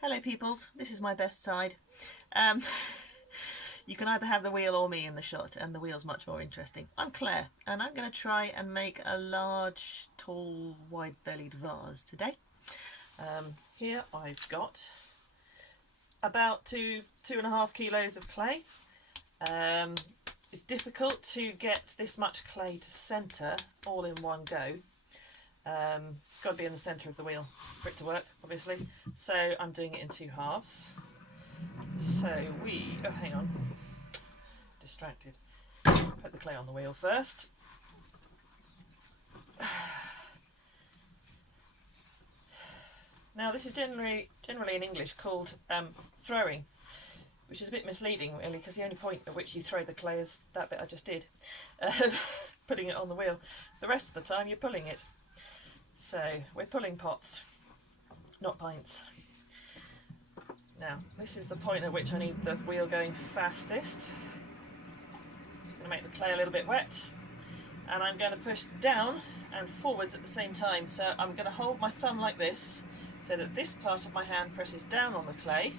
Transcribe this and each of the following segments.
Hello peoples, this is my best side. Um, you can either have the wheel or me in the shot, and the wheel's much more interesting. I'm Claire, and I'm going to try and make a large, tall, wide-bellied vase today. Here I've got about 2.5 kilos of clay. It's difficult to get this much clay to centre all in one go. It's got to be in the centre of the wheel for it to work, obviously. So I'm doing it in two halves. So oh hang on, distracted. Put the clay on the wheel first. Now this is generally in English called throwing, which is a bit misleading really, because the only point at which you throw the clay is that bit I just did, putting it on the wheel. The rest of the time you're pulling it. So we're pulling pots, not pints. Now this is the point at which I need the wheel going fastest. I'm going to make the clay a little bit wet, and I'm going to push down and forwards at the same time. So I'm going to hold my thumb like this, so that this part of my hand presses down on the clay,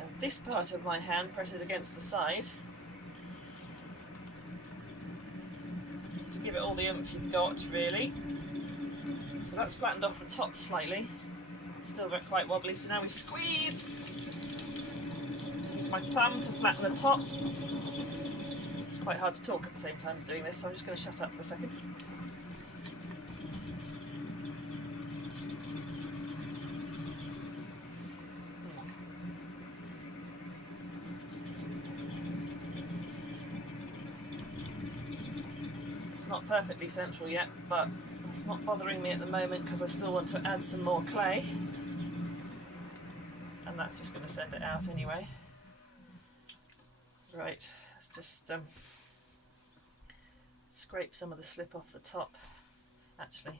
and this part of my hand presses against the side, to give it all the oomph you've got, really. So that's flattened off the top slightly, still quite wobbly, so now we squeeze. Use my thumb to flatten the top. It's quite hard to talk at the same time as doing this, so I'm just going to shut up for a second. It's not perfectly central yet, but it's not bothering me at the moment because I still want to add some more clay, and that's just going to send it out anyway. Right, let's just scrape some of the slip off the top, actually.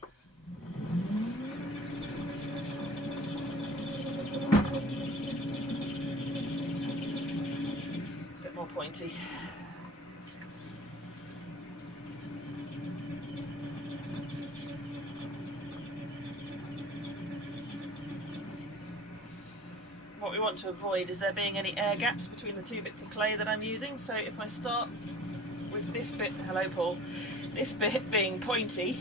A bit more pointy. What we want to avoid is there being any air gaps between the two bits of clay that I'm using. So if I start with this bit, hello Paul, this bit being pointy,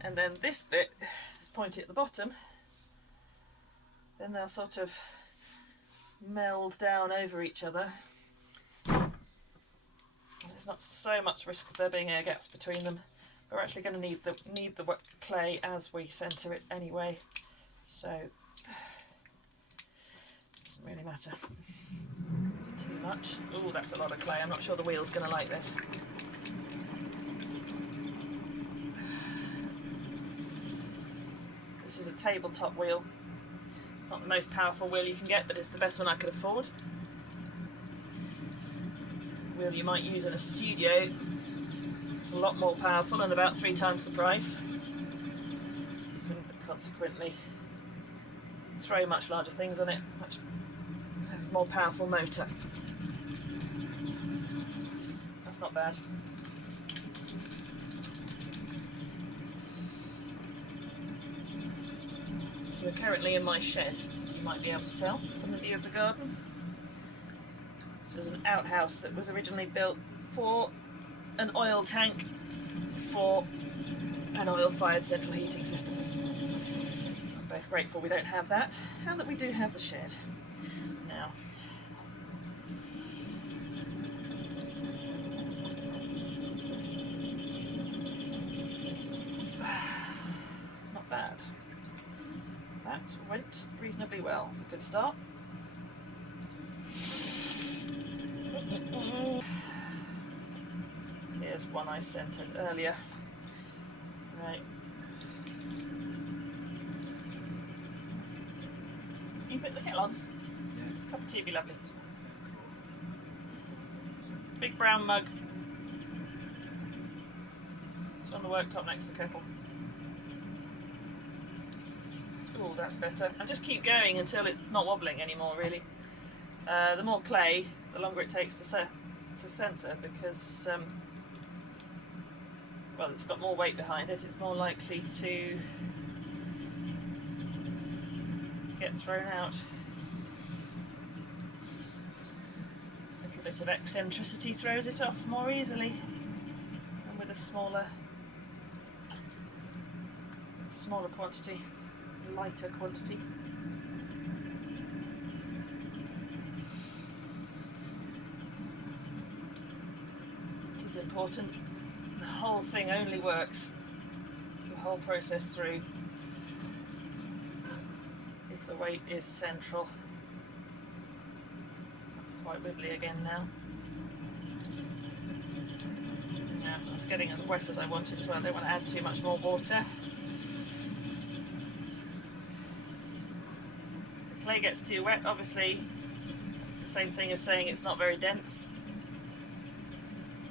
and then this bit is pointy at the bottom, then they'll sort of meld down over each other. There's not so much risk of there being air gaps between them. We're actually going to need the wet clay as we centre it anyway, so doesn't really matter too much. Oh, that's a lot of clay. I'm not sure the wheel's going to like this. This is a tabletop wheel. It's not the most powerful wheel you can get, but it's the best one I could afford. The wheel you might use in a studio, it's a lot more powerful and about 3 times the price. You can consequently throw much larger things on it, much more powerful motor. That's not bad. We're currently in my shed, as you might be able to tell from the view of the garden. This is an outhouse that was originally built for an oil tank for an oil-fired central heating system. I'm both grateful we don't have that, and that we do have the shed. Now, not bad. That went reasonably well. It's a good start. Here's one I centred earlier. Right. You put the kettle on? Yeah. Cup of tea would be lovely. Big brown mug. It's on the worktop next to the kettle. Oh, that's better. And just keep going until it's not wobbling anymore, really. The more clay, the longer it takes to centre, because well, it's got more weight behind it. It's more likely to get thrown out. A little bit of eccentricity throws it off more easily than with a smaller quantity, lighter quantity. It is important. The whole thing only works, the whole process through, if the weight is central. That's quite wibbly again now. Yeah, it's getting as wet as I want it, so I don't want to add too much more water. If the clay gets too wet, obviously it's the same thing as saying it's not very dense.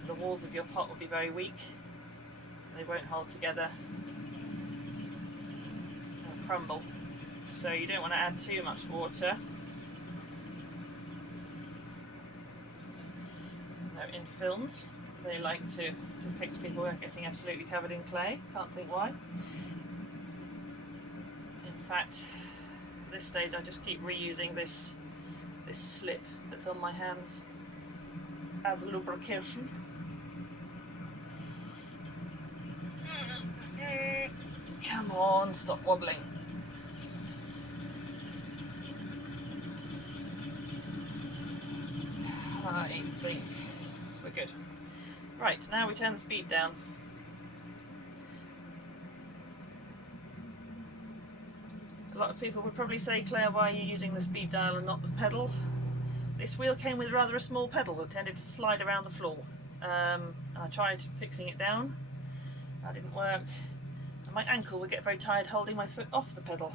The walls of your pot will be very weak. They won't hold together. They'll crumble. So you don't want to add too much water. They're in films. They like to depict people getting absolutely covered in clay. Can't think why. In fact, at this stage I just keep reusing this slip that's on my hands as lubrication. Come on, stop wobbling. I think we're good. Right, now we turn the speed down. A lot of people would probably say, Claire, why are you using the speed dial and not the pedal? This wheel came with rather a small pedal that tended to slide around the floor. I tried fixing it down. That didn't work. And my ankle would get very tired holding my foot off the pedal.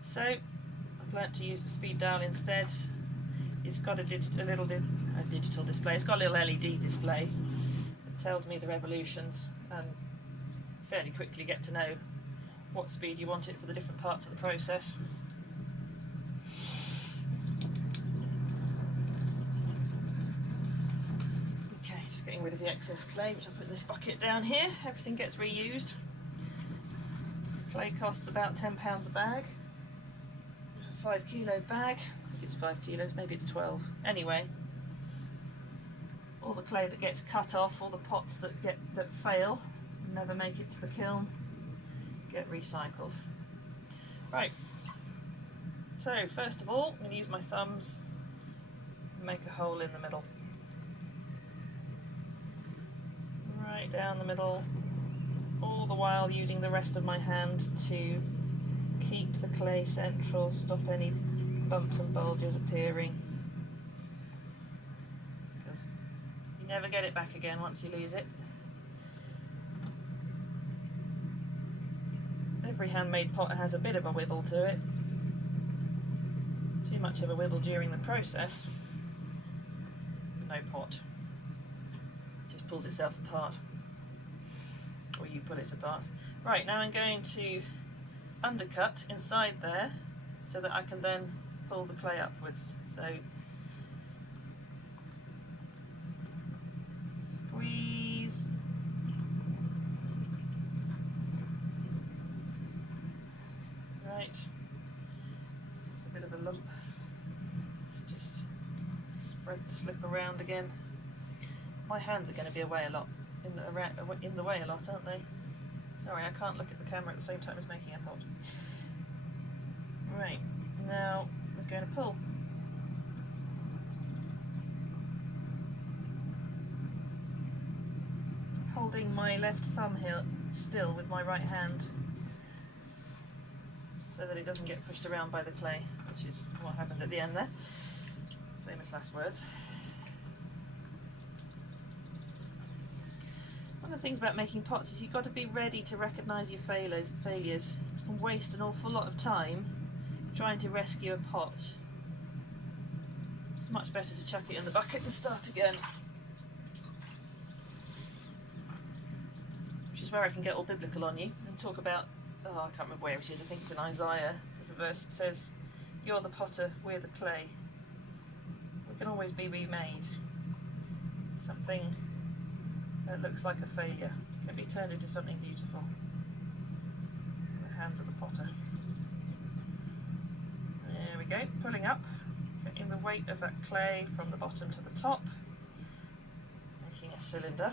So I've learnt to use the speed dial instead. It's got a digital display. It's got a little LED display that tells me the revolutions, and fairly quickly get to know what speed you want it for the different parts of the process. Okay, just getting rid of the excess clay, which I'll put in this bucket down here. Everything gets reused. Clay costs about £10 a bag. A 5 kilo bag. I think it's 5 kilos, maybe it's 12. Anyway, all the clay that gets cut off, all the pots that fail, never make it to the kiln, get recycled. Right, so first of all, I'm going to use my thumbs and make a hole in the middle. Right down the middle, all the while using the rest of my hand to keep the clay central, stop any bumps and bulges appearing. Because you never get it back again once you lose it. Every handmade pot has a bit of a wibble to it. Too much of a wibble during the process, no pot. It just pulls itself apart. Or you pull it apart. Right, now I'm going to undercut inside there so that I can then pull the clay upwards. So squeeze. Right, it's a bit of a lump. Let's just spread the slip around again. My hands are going to be away a lot, in the way a lot, aren't they? Sorry, I can't look at the camera at the same time as making a pot. Right, now we're going to pull. Holding my left thumb here still with my right hand so that it doesn't get pushed around by the clay, which is what happened at the end there. Famous last words. One of the things about making pots is you've got to be ready to recognise your failures and waste an awful lot of time trying to rescue a pot. It's much better to chuck it in the bucket and start again. Which is where I can get all biblical on you and talk about, I can't remember where it is, I think it's in Isaiah. There's a verse that says, "You're the potter, we're the clay. We can always be remade." Something that looks like a failure can be turned into something beautiful in the hands of the potter. There we go, pulling up, getting the weight of that clay from the bottom to the top, making a cylinder.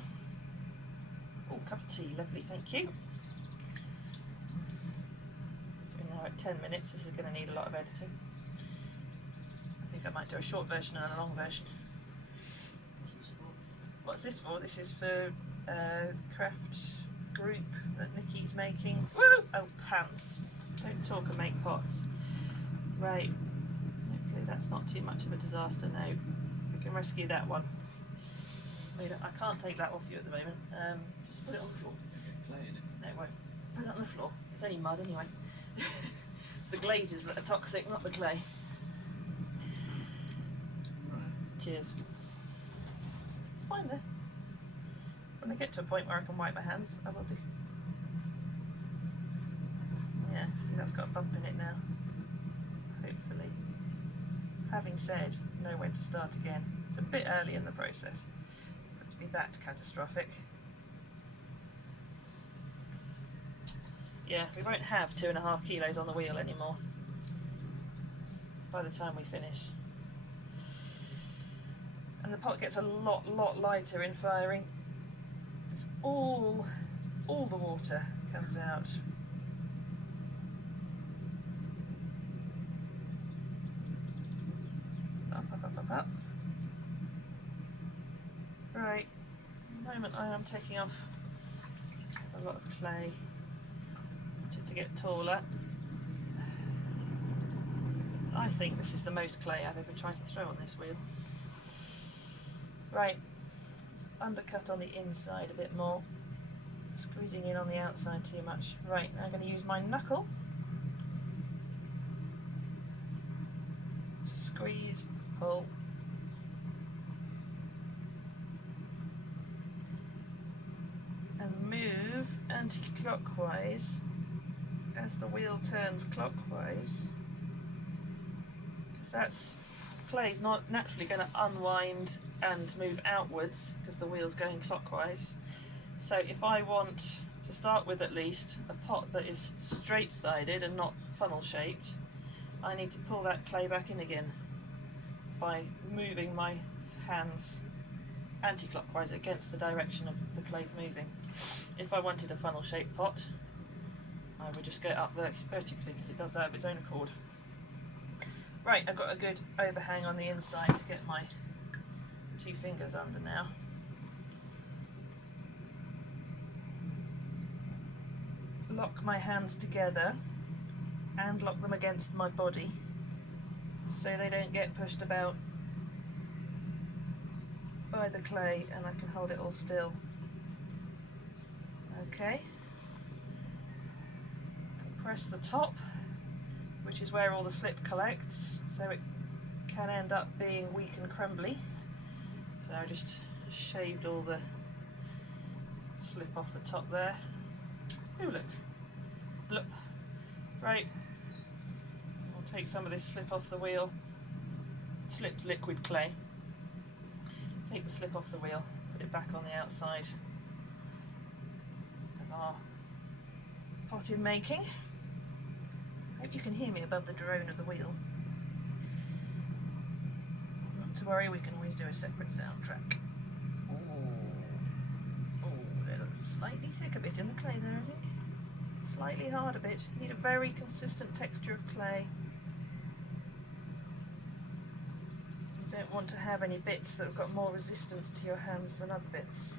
Oh, cup of tea, lovely, thank you. We're now at 10 minutes, this is going to need a lot of editing. I think I might do a short version and a long version. What's this for? This is for craft group that Nikki's making. Woo! Oh, pants. Don't talk and make pots. Right. Hopefully that's not too much of a disaster now. We can rescue that one. I can't take that off you at the moment. Just put it on the floor. No, it won't. Put it on the floor. It's only mud anyway. It's the glazes that are toxic, not the clay. Right. Cheers. It's fine there. When I get to a point where I can wipe my hands, I will do. Yeah, see that's got a bump in it now. Hopefully. Having said, know when to start again. It's a bit early in the process for it to be that catastrophic. Yeah, we won't have 2.5 kilos on the wheel anymore by the time we finish. And the pot gets a lot lighter in firing. It's all the water comes out. Up. Right, at the moment I am taking off a lot of clay to get taller. I think this is the most clay I've ever tried to throw on this wheel. Right, undercut on the inside a bit more, squeezing in on the outside too much. Right, now I'm going to use my knuckle to squeeze, pull, and move anti-clockwise as the wheel turns clockwise, because that's clay's not naturally going to unwind and move outwards because the wheel's going clockwise. So if I want to start with at least a pot that is straight sided and not funnel shaped, I need to pull that clay back in again by moving my hands anti-clockwise against the direction of the clay's moving. If I wanted a funnel shaped pot, I would just go up vertically because it does that of its own accord. Right, I've got a good overhang on the inside to get my 2 fingers under now. Lock my hands together and lock them against my body so they don't get pushed about by the clay, and I can hold it all still. Okay. Compress the top, which is where all the slip collects, so it can end up being weak and crumbly. So I just shaved all the slip off the top there. Oh look, bloop. Right, I'll take some of this slip off the wheel. Slipped liquid clay. Take the slip off the wheel, put it back on the outside of our pot in making. Hope you can hear me above the drone of the wheel. Not to worry, we can always do a separate soundtrack. Oh, there's a slightly thicker bit in the clay there, I think. Slightly hard a bit. You need a very consistent texture of clay. You don't want to have any bits that have got more resistance to your hands than other bits,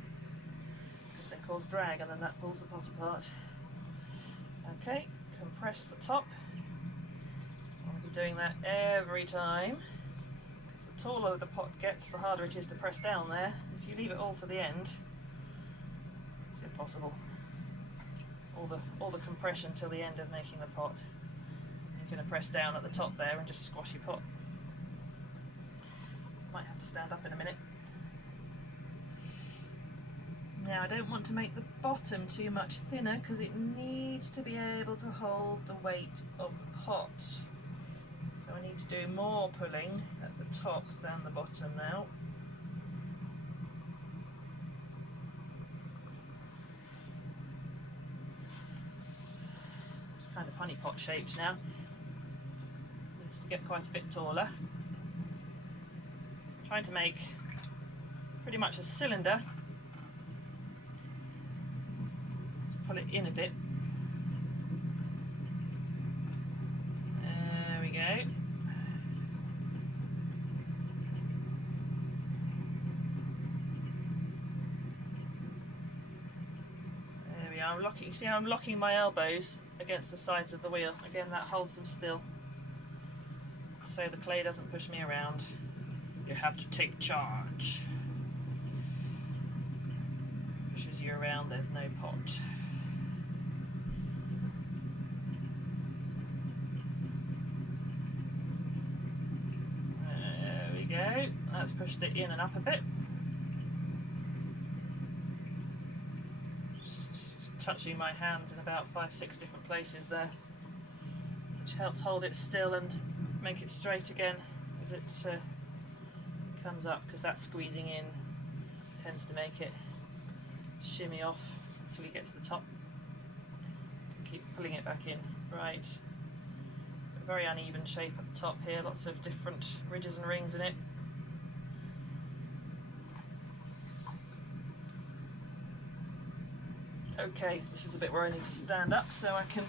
because they cause drag and then that pulls the pot apart. Okay, compress the top. I'll be doing that every time, because the taller the pot gets, the harder it is to press down there. If you leave it all to the end, it's impossible. All the compression till the end of making the pot. You're going to press down at the top there and just squash your pot. Might have to stand up in a minute. Now I don't want to make the bottom too much thinner because it needs to be able to hold the weight of the pot. So I need to do more pulling at the top than the bottom now. It's kind of honey pot shaped now. Needs to to get quite a bit taller. Trying to make pretty much a cylinder. Let's pull it in a bit. There we go. There we are. I'm locking. See how I'm locking my elbows against the sides of the wheel. Again, that holds them still, so the clay doesn't push me around. You have to take charge. Pushes you around, there's no pot. There we go. That's pushed it in and up a bit. Just touching my hands in about 5-6 different places there, which helps hold it still and make it straight again as it comes up, because that squeezing in tends to make it shimmy off until you get to the top. Keep pulling it back in. Right. A very uneven shape at the top here, lots of different ridges and rings in it. Okay, this is the bit where I need to stand up so I can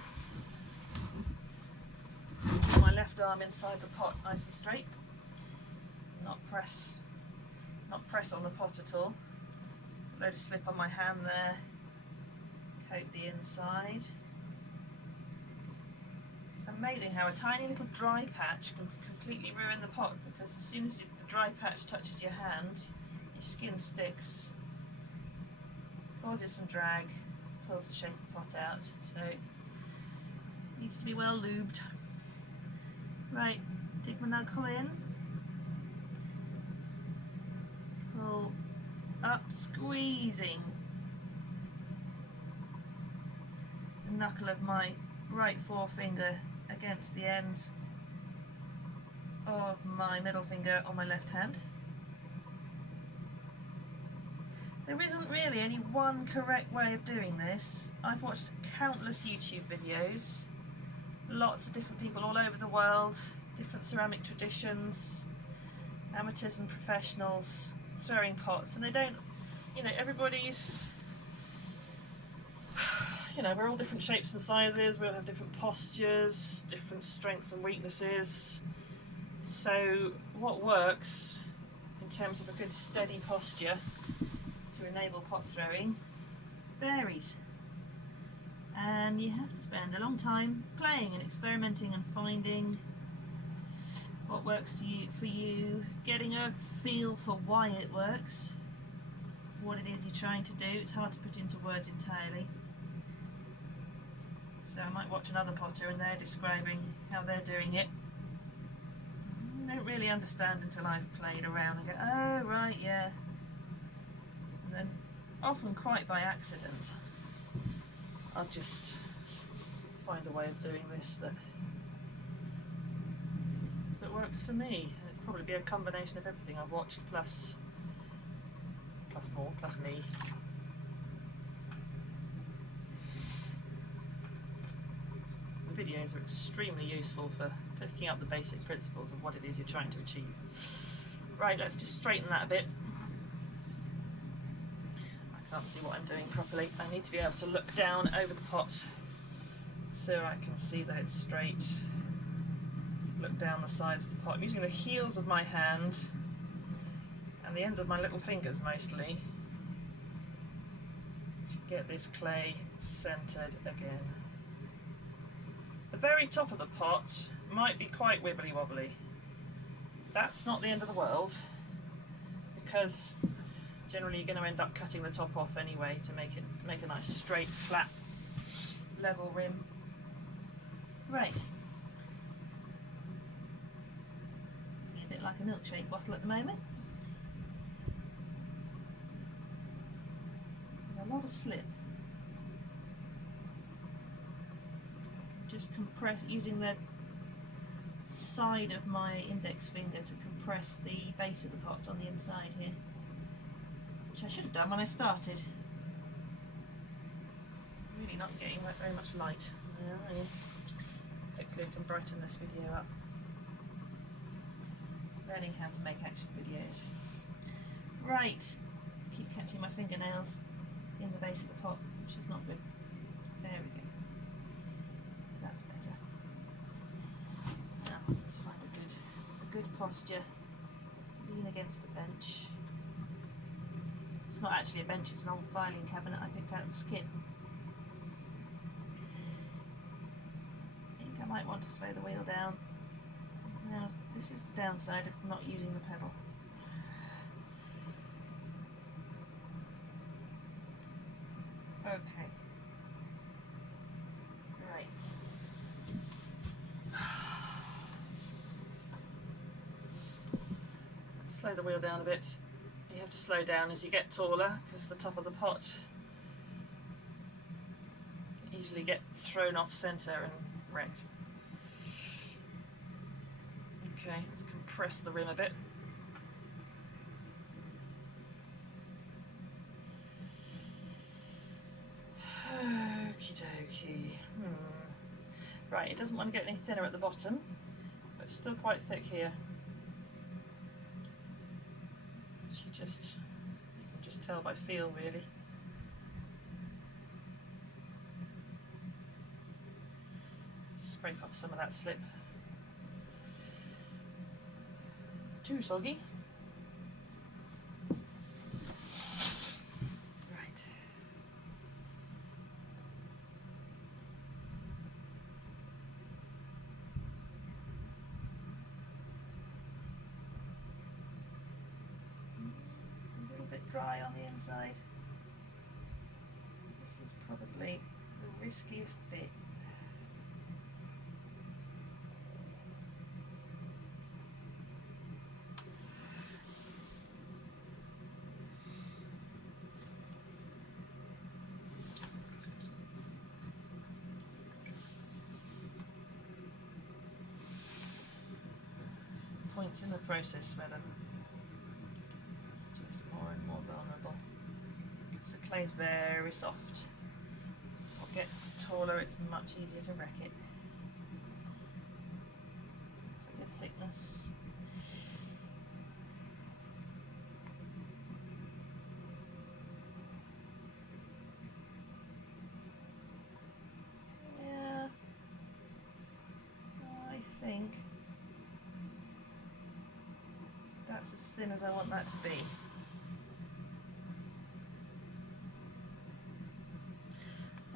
put my left arm inside the pot nice and straight. Not press on the pot at all. A load of slip on my hand there. Coat the inside. It's amazing how a tiny little dry patch can completely ruin the pot, because as soon as the dry patch touches your hand, your skin sticks, causes some drag, pulls the shape of the pot out, so it needs to be well lubed. Right, dig my knuckle in. Pull up, squeezing the knuckle of my right forefinger against the ends of my middle finger on my left hand. There isn't really any one correct way of doing this. I've watched countless YouTube videos, lots of different people all over the world, different ceramic traditions, amateurs and professionals throwing pots, and they don't, everybody's, we're all different shapes and sizes, we all have different postures, different strengths and weaknesses, so what works in terms of a good steady posture to enable pot throwing varies, and you have to spend a long time playing and experimenting and finding what works for you, getting a feel for why it works, what it is you're trying to do. It's hard to put into words entirely. So I might watch another potter and they're describing how they're doing it. I don't really understand until I've played around and go, oh right, yeah. And then often quite by accident, I'll just find a way of doing this that works for me, and it'll probably be a combination of everything I've watched plus me. The videos are extremely useful for picking up the basic principles of what it is you're trying to achieve. Right, let's just straighten that a bit. I can't see what I'm doing properly. I need to be able to look down over the pot so I can see that it's straight. Look down the sides of the pot. I'm using the heels of my hand and the ends of my little fingers mostly to get this clay centred again. The very top of the pot might be quite wibbly wobbly. That's not the end of the world, because generally you're going to end up cutting the top off anyway to make a nice straight, flat, level rim. Right. A bit like a milkshake bottle at the moment. A lot of slip. Just compress, using the side of my index finger to compress the base of the pot on the inside here, which I should have done when I started. Really not getting very much light. Hopefully I can brighten this video up. learning how to make action videos. Right, keep catching my fingernails in the base of the pot, which is not good. There we go. That's better. Now let's find a good posture. Lean against the bench. It's not actually a bench, it's an old filing cabinet I picked out of skip. I think I might want to slow the wheel down. Now this is the downside of not using the pedal. Okay. Right. Slow the wheel down a bit. You have to slow down as you get taller because the top of the pot can easily get thrown off centre and wrecked. Okay, let's compress the rim a bit. Okie dokie. Right, it doesn't want to get any thinner at the bottom, but it's still quite thick here. You can just tell by feel, really. Scrape off some of that slip. Too soggy. Right. A little bit dry on the inside. This is probably the riskiest bit. Points in the process where it's just more and more vulnerable because the clay is very soft. What gets taller, it's much easier to wreck it. It's a good thickness. Yeah, I think that's as thin as I want that to be.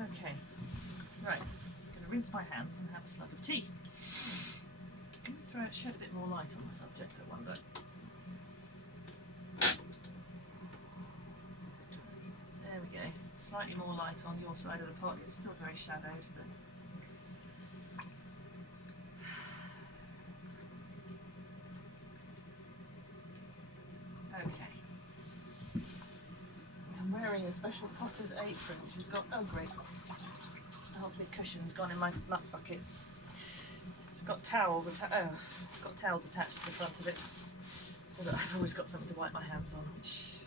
Okay, right, I'm going to rinse my hands and have a slug of tea. Let me shed a bit more light on the subject, I wonder. There we go, slightly more light on your side of the pot. It's still very shadowed, but okay. I'm wearing a special potter's apron which has got, oh great, the whole big cushion's gone in my muck bucket. It's got towels it's got towels attached to the front of it so that I've always got something to wipe my hands on, which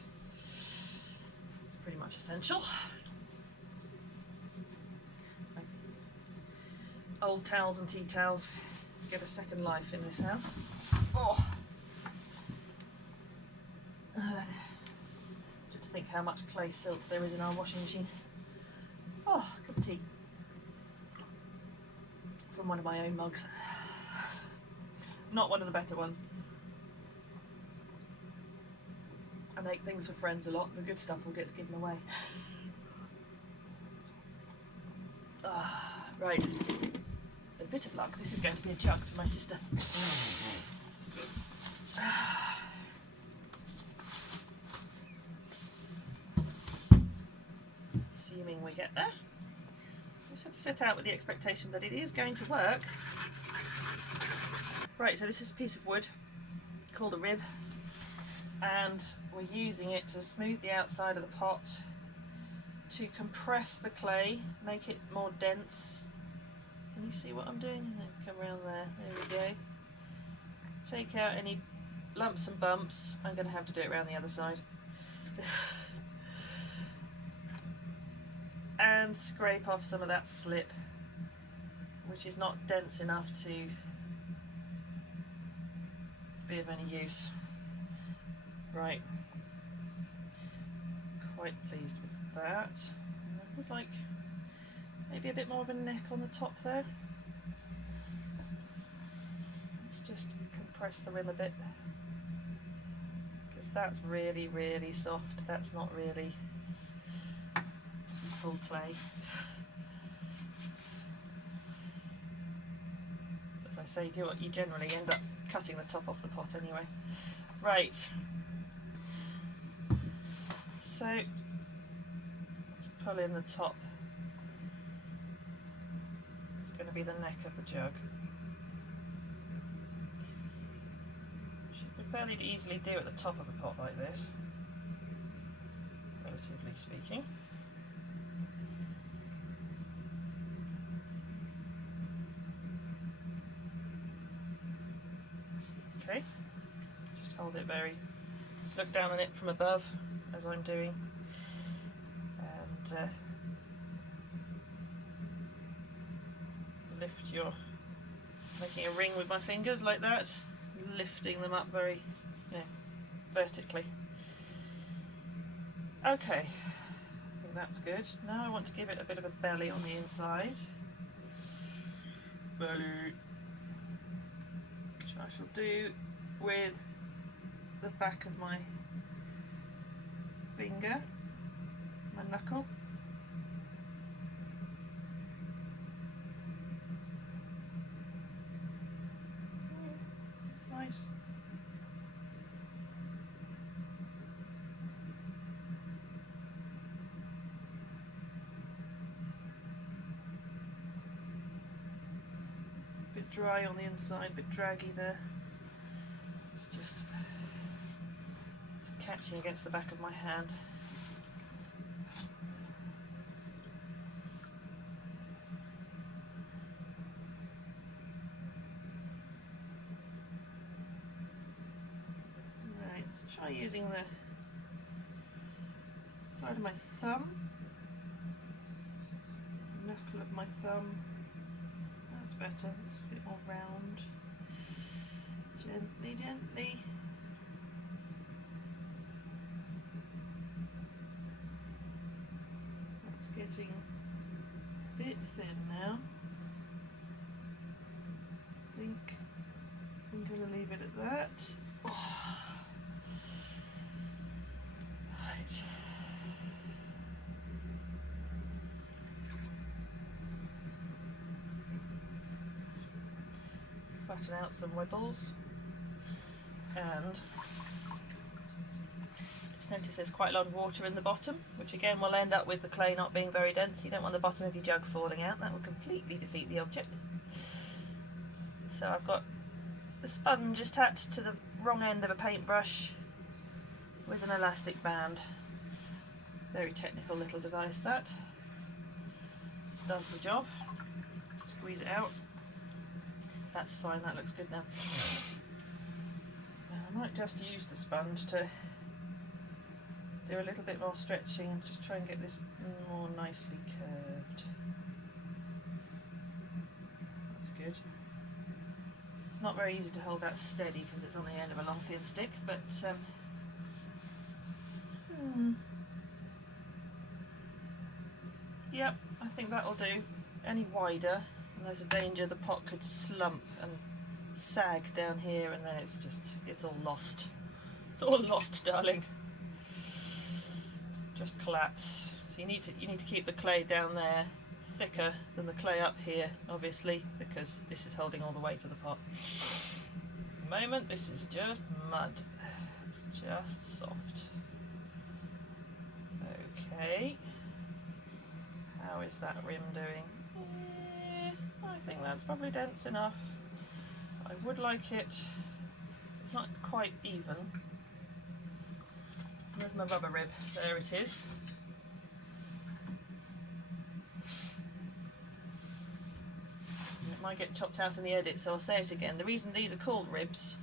is pretty much essential. Old towels and tea towels get a second life in this house. Oh. Just to think how much clay silt there is in our washing machine. Oh, cup of tea. From one of my own mugs. Not one of the better ones. I make things for friends a lot. The good stuff all gets given away. Right. With a bit of luck, this is going to be a jug for my sister. Assuming we get there. We just have to set out with the expectation that it is going to work. Right, so this is a piece of wood called a rib, and we're using it to smooth the outside of the pot, to compress the clay, make it more dense. Can you see what I'm doing? Come around there, there we go. Take out any lumps and bumps. I'm going to have to do it around the other side. And scrape off some of that slip, which is not dense enough to be of any use. Right, quite pleased with that. I would like maybe a bit more of a neck on the top there. Let's just compress the rim a bit, because that's really, really soft. That's not really full clay. As I say, you generally end up cutting the top off the pot anyway. Right, so to pull in the top, it's going to be the neck of the jug. Which you could fairly easily do at the top of a pot like this, relatively speaking. Okay, just hold it look down on it from above, as I'm doing, and making a ring with my fingers like that, lifting them up very, vertically. Okay, I think that's good. Now I want to give it a bit of a belly on the inside. Belly. Which I shall do with the back of my finger, my knuckle. Nice. A bit dry on the inside, a bit draggy there. It's catching against the back of my hand. Right, let's try using the side of my thumb, knuckle of my thumb. That's better, it's a bit more round. Gently, gently. That's getting a bit thin now. I think I'm going to leave it at that. Oh. Right. Flatten out some wibbles. And just notice there's quite a lot of water in the bottom, which again will end up with the clay not being very dense. You don't want the bottom of your jug falling out, that will completely defeat the object. So I've got the sponge attached to the wrong end of a paintbrush with an elastic band. Very technical little device that. Does the job. Squeeze it out. That's fine, that looks good now. I might just use the sponge to do a little bit more stretching and just try and get this more nicely curved. That's good. It's not very easy to hold that steady because it's on the end of a long thin stick, but yep, I think that'll do. Any wider and there's a danger the pot could slump and sag down here, and then it's all lost. It's all lost, darling. Just collapse. So you need to keep the clay down there thicker than the clay up here, obviously, because this is holding all the weight of the pot. At the moment this is just mud. It's just soft. Okay. How is that rim doing? I think that's probably dense enough. I would like it. It's not quite even. Where's my rubber rib? There it is. It might get chopped out in the edit, so I'll say it again. The reason these are called ribs,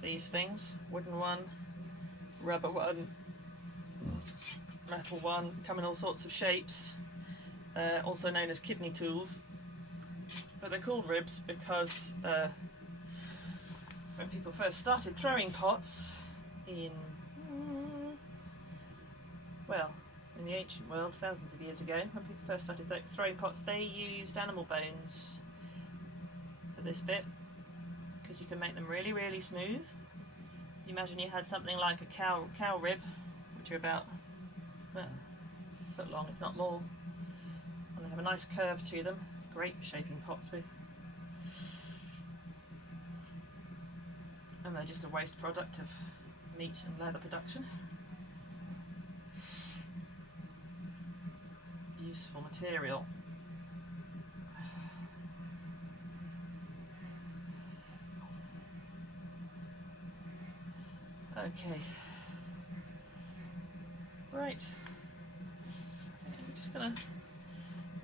these things, wooden one, rubber one, metal one, come in all sorts of shapes, also known as kidney tools. But they're called ribs because when people first started throwing pots in, well, in the ancient world, thousands of years ago, when people first started throwing pots, they used animal bones for this bit, because you can make them really, really smooth. You imagine you had something like a cow rib, which are about, well, a foot long, if not more, and they have a nice curve to them. Great for shaping pots with. And they're just a waste product of meat and leather production. Useful material. Okay. Right. I'm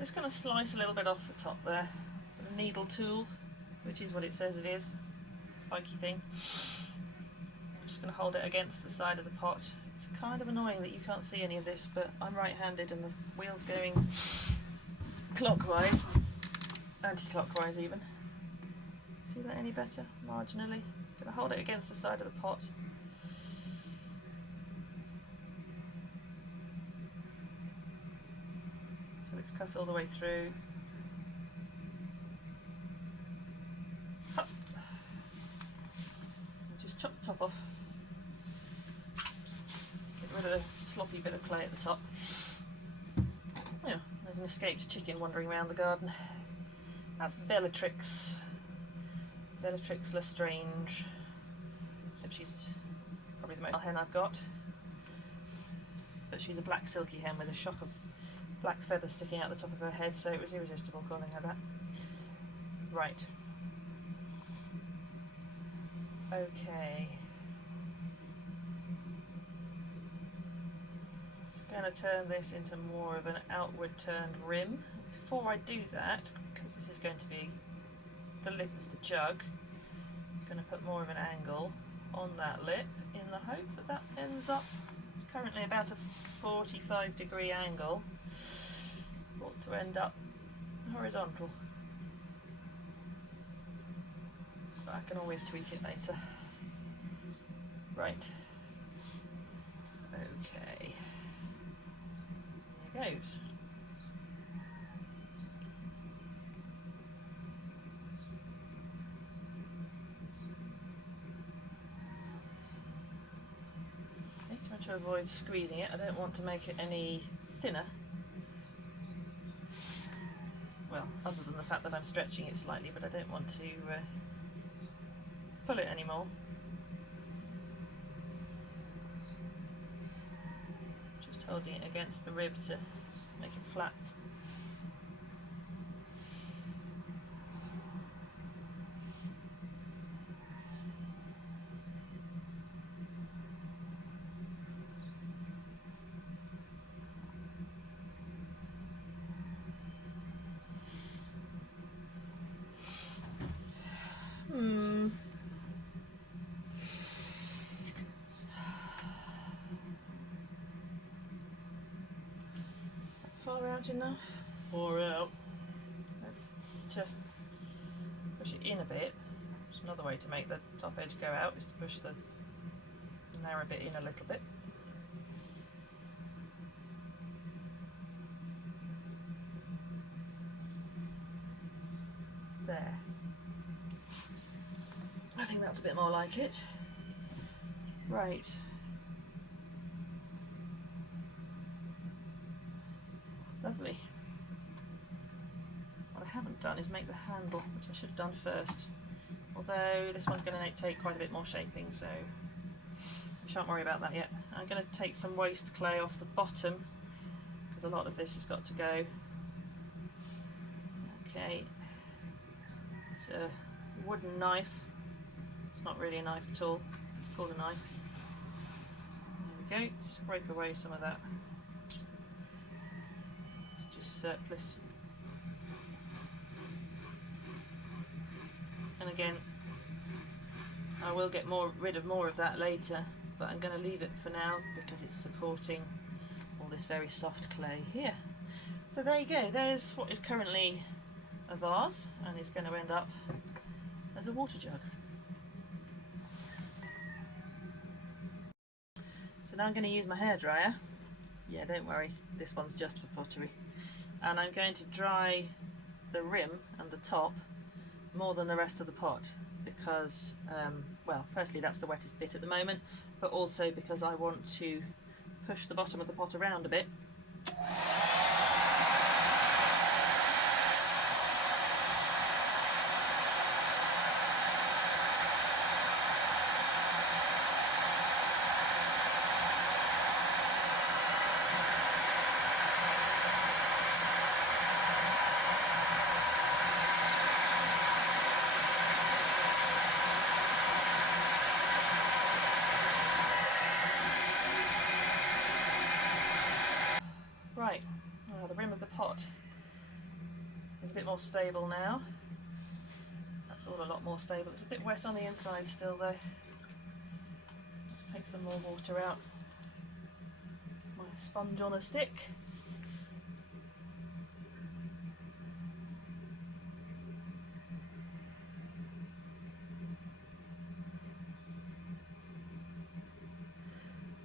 just gonna slice a little bit off the top there with a needle tool, which is what it says it is. Spiky thing. I'm just going to hold it against the side of the pot. It's kind of annoying that you can't see any of this, but I'm right-handed and the wheel's going clockwise, anti-clockwise even. See that any better? Marginally. I'm going to hold it against the side of the pot. So it's cut all the way through. Just chop the top off. Get rid of the sloppy bit of clay at the top. Yeah, there's an escaped chicken wandering around the garden. That's Bellatrix. Bellatrix Lestrange. Except she's probably the most hen I've got. But she's a black silky hen with a shock of black feathers sticking out the top of her head, so it was irresistible calling her that. Right. Okay. I'm going to turn this into more of an outward turned rim. Before I do that, because this is going to be the lip of the jug, I'm going to put more of an angle on that lip in the hope that that ends up, it's currently about a 45-degree angle, ought to end up horizontal. But I can always tweak it later. Right. Okay. Here goes. Okay, trying to avoid squeezing it. I don't want to make it any thinner. Well, other than the fact that I'm stretching it slightly, but I don't want to pull it anymore. Just holding it against the rib to make it flat. Far out enough? Or let's just push it in a bit. There's another way to make the top edge go out is to push the narrow bit in a little bit. There. I think that's a bit more like it. Right. Lovely. What I haven't done is make the handle, which I should have done first. Although this one's going to take quite a bit more shaping, so I shan't worry about that yet. I'm going to take some waste clay off the bottom, because a lot of this has got to go. Okay. It's a wooden knife. It's not really a knife at all. It's called a knife. There we go. Scrape away some of that. Surplus. And again, I will get rid of more of that later, but I'm going to leave it for now because it's supporting all this very soft clay here. So there you go, there's what is currently a vase, and it's going to end up as a water jug. now I'm going to use my hairdryer. Yeah, don't worry, this one's just for pottery. And I'm going to dry the rim and the top more than the rest of the pot because, well, firstly that's the wettest bit at the moment, but also because I want to push the bottom of the pot around a bit. Right, now the rim of the pot is a bit more stable now. That's all a lot more stable. It's a bit wet on the inside still though. Let's take some more water out. My sponge on a stick.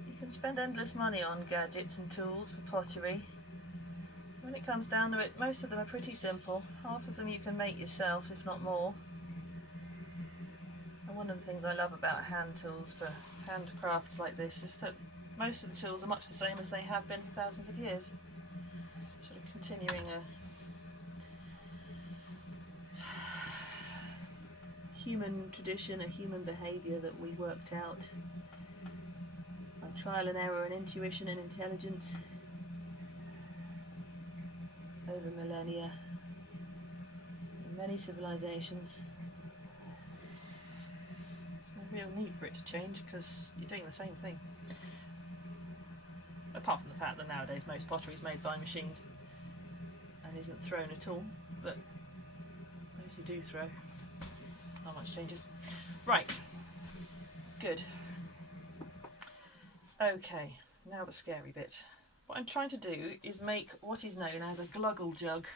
You can spend endless money on gadgets and tools for pottery. When it comes down to it, most of them are pretty simple. Half of them you can make yourself, if not more. And one of the things I love about hand tools for handcrafts like this is that most of the tools are much the same as they have been for thousands of years. Sort of continuing a human tradition, a human behaviour that we worked out by trial and error and intuition and intelligence over millennia in many civilizations. There's no real need for it to change because you're doing the same thing. Apart from the fact that nowadays most pottery is made by machines and isn't thrown at all, but those who do throw, not much changes. Right, good. Okay, now the scary bit. What I'm trying to do is make what is known as a gluggle jug.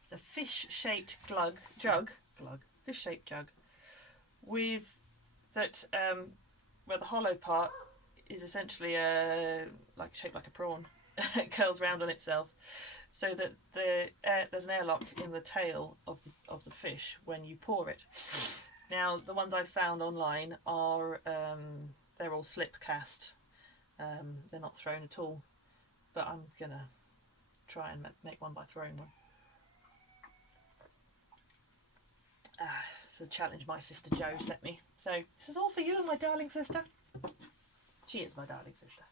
It's a fish-shaped fish-shaped jug, with that where the hollow part is essentially shaped like a prawn. It curls round on itself, so that there's an airlock in the tail of the fish when you pour it. Now the ones I've found online are they're all slip cast. They're not thrown at all. But I'm gonna try and make one by throwing one. It's a challenge my sister Jo set me. So this is all for you, my darling sister. She is my darling sister.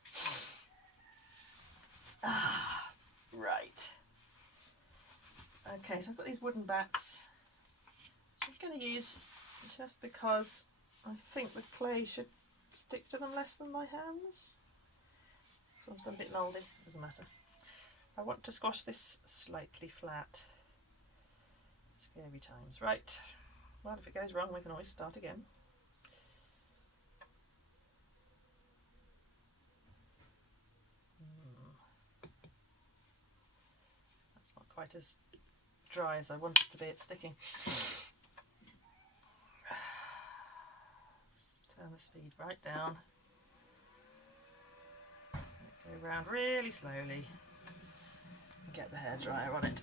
Right. Okay, so I've got these wooden bats, which I'm going to use just because I think the clay should stick to them less than my hands. This one's gone a bit mouldy, doesn't matter. I want to squash this slightly flat. Scary times. Right, well, if it goes wrong we can always start again. That's not quite as dry as I want it to be, it's sticking. Let's turn the speed right down. Go around really slowly and get the hairdryer on it.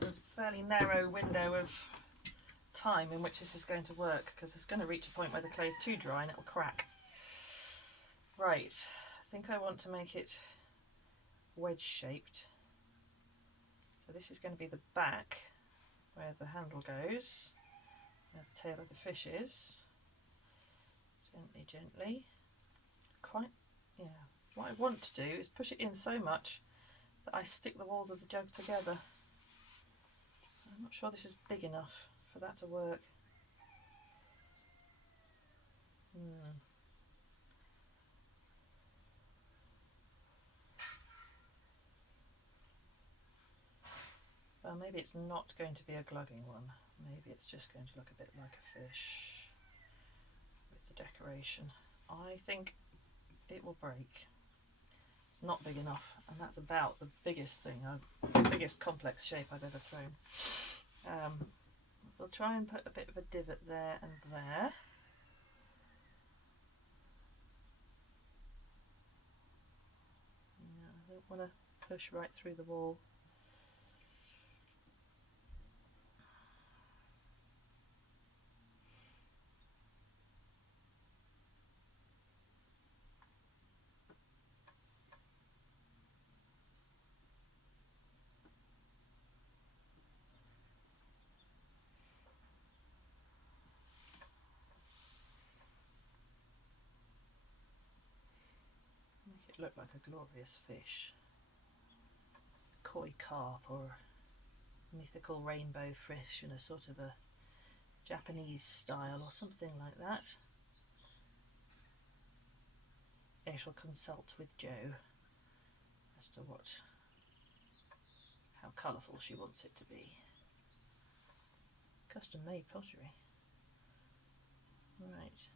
There's a fairly narrow window of time in which this is going to work, because it's going to reach a point where the clay is too dry and it'll crack. Right, I think I want to make it wedge shaped. So this is going to be the back where the handle goes, where the tail of the fish is. Gently, gently. Quite, yeah, what I want to do is push it in so much that I stick the walls of the jug together. I'm not sure this is big enough for that to work. Well, maybe it's not going to be a glugging one. Maybe it's just going to look a bit like a fish with the decoration. I think it will break. It's not big enough, and that's about the biggest thing, the biggest complex shape I've ever thrown. We'll try and put a bit of a divot there and there. Yeah, I don't want to push right through the wall. Make it look like a glorious fish. Koi carp or mythical rainbow fish in a sort of a Japanese style or something like that. I shall consult with Jo as to how colourful she wants it to be. Custom made pottery. Right.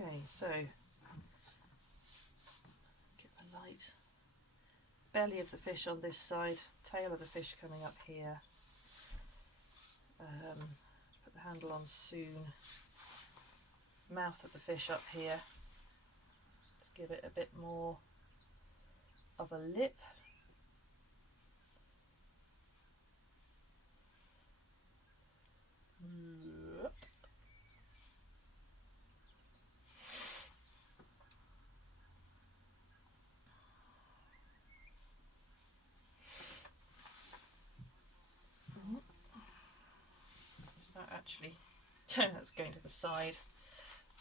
Okay, so get the light. Belly of the fish on this side, tail of the fish coming up here. Put the handle on soon. Mouth of the fish up here. Just give it a bit more of a lip. Is that actually that's going to the side.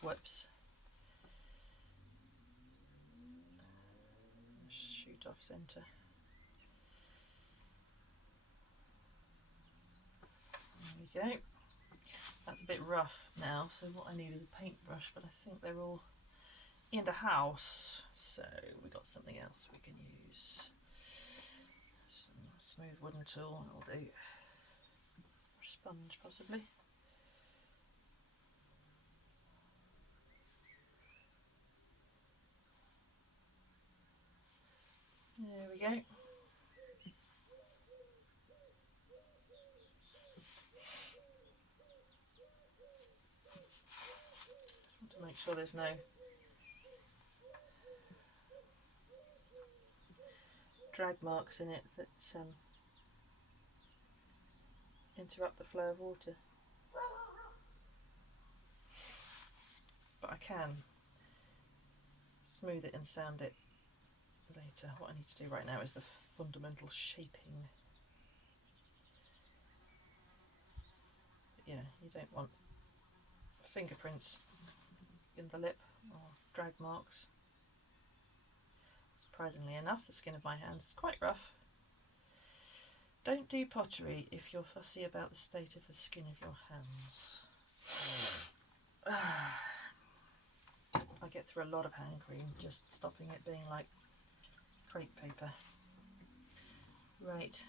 Whoops. Shoot off centre. There we go. That's a bit rough now, so what I need is a paintbrush, but I think they're all in the house, so we got something else we can use. Some smooth wooden tool will do. Or sponge possibly. There we go. To make sure there's no drag marks in it that interrupt the flow of water. But I can smooth it and sand it later. What I need to do right now is the fundamental shaping. But yeah, you don't want fingerprints in the lip or drag marks. Surprisingly enough, the skin of my hands is quite rough. Don't do pottery if you're fussy about the state of the skin of your hands. I get through a lot of hand cream just stopping it being like crepe paper. Right.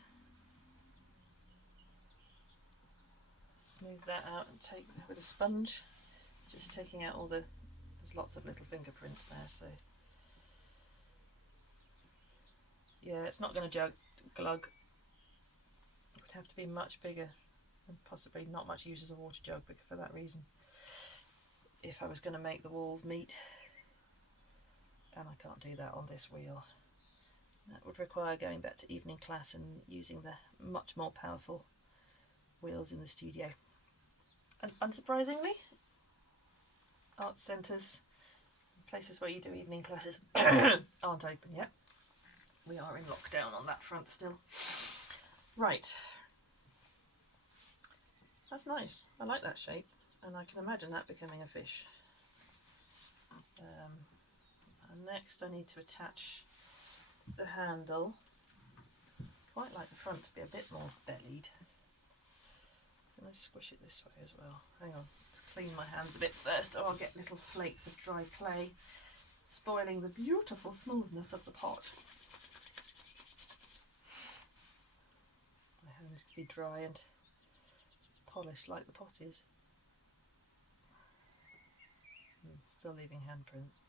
Smooth that out and take with a sponge, just taking out all there's lots of little fingerprints there, so yeah, it's not going to glug. It would have to be much bigger and possibly not much use as a water jug for that reason if I was going to make the walls meet, and I can't do that on this wheel. That would require going back to evening class and using the much more powerful wheels in the studio. And unsurprisingly, art centres, places where you do evening classes aren't open yet. We are in lockdown on that front still. Right. That's nice. I like that shape. and I can imagine that becoming a fish. And next I need to attach the handle. Quite like the front to be a bit more bellied. I'm going to squish it this way as well. Hang on, let's clean my hands a bit first, or I'll get little flakes of dry clay, spoiling the beautiful smoothness of the pot. My hand is to be dry and polished like the pot is. Still leaving handprints.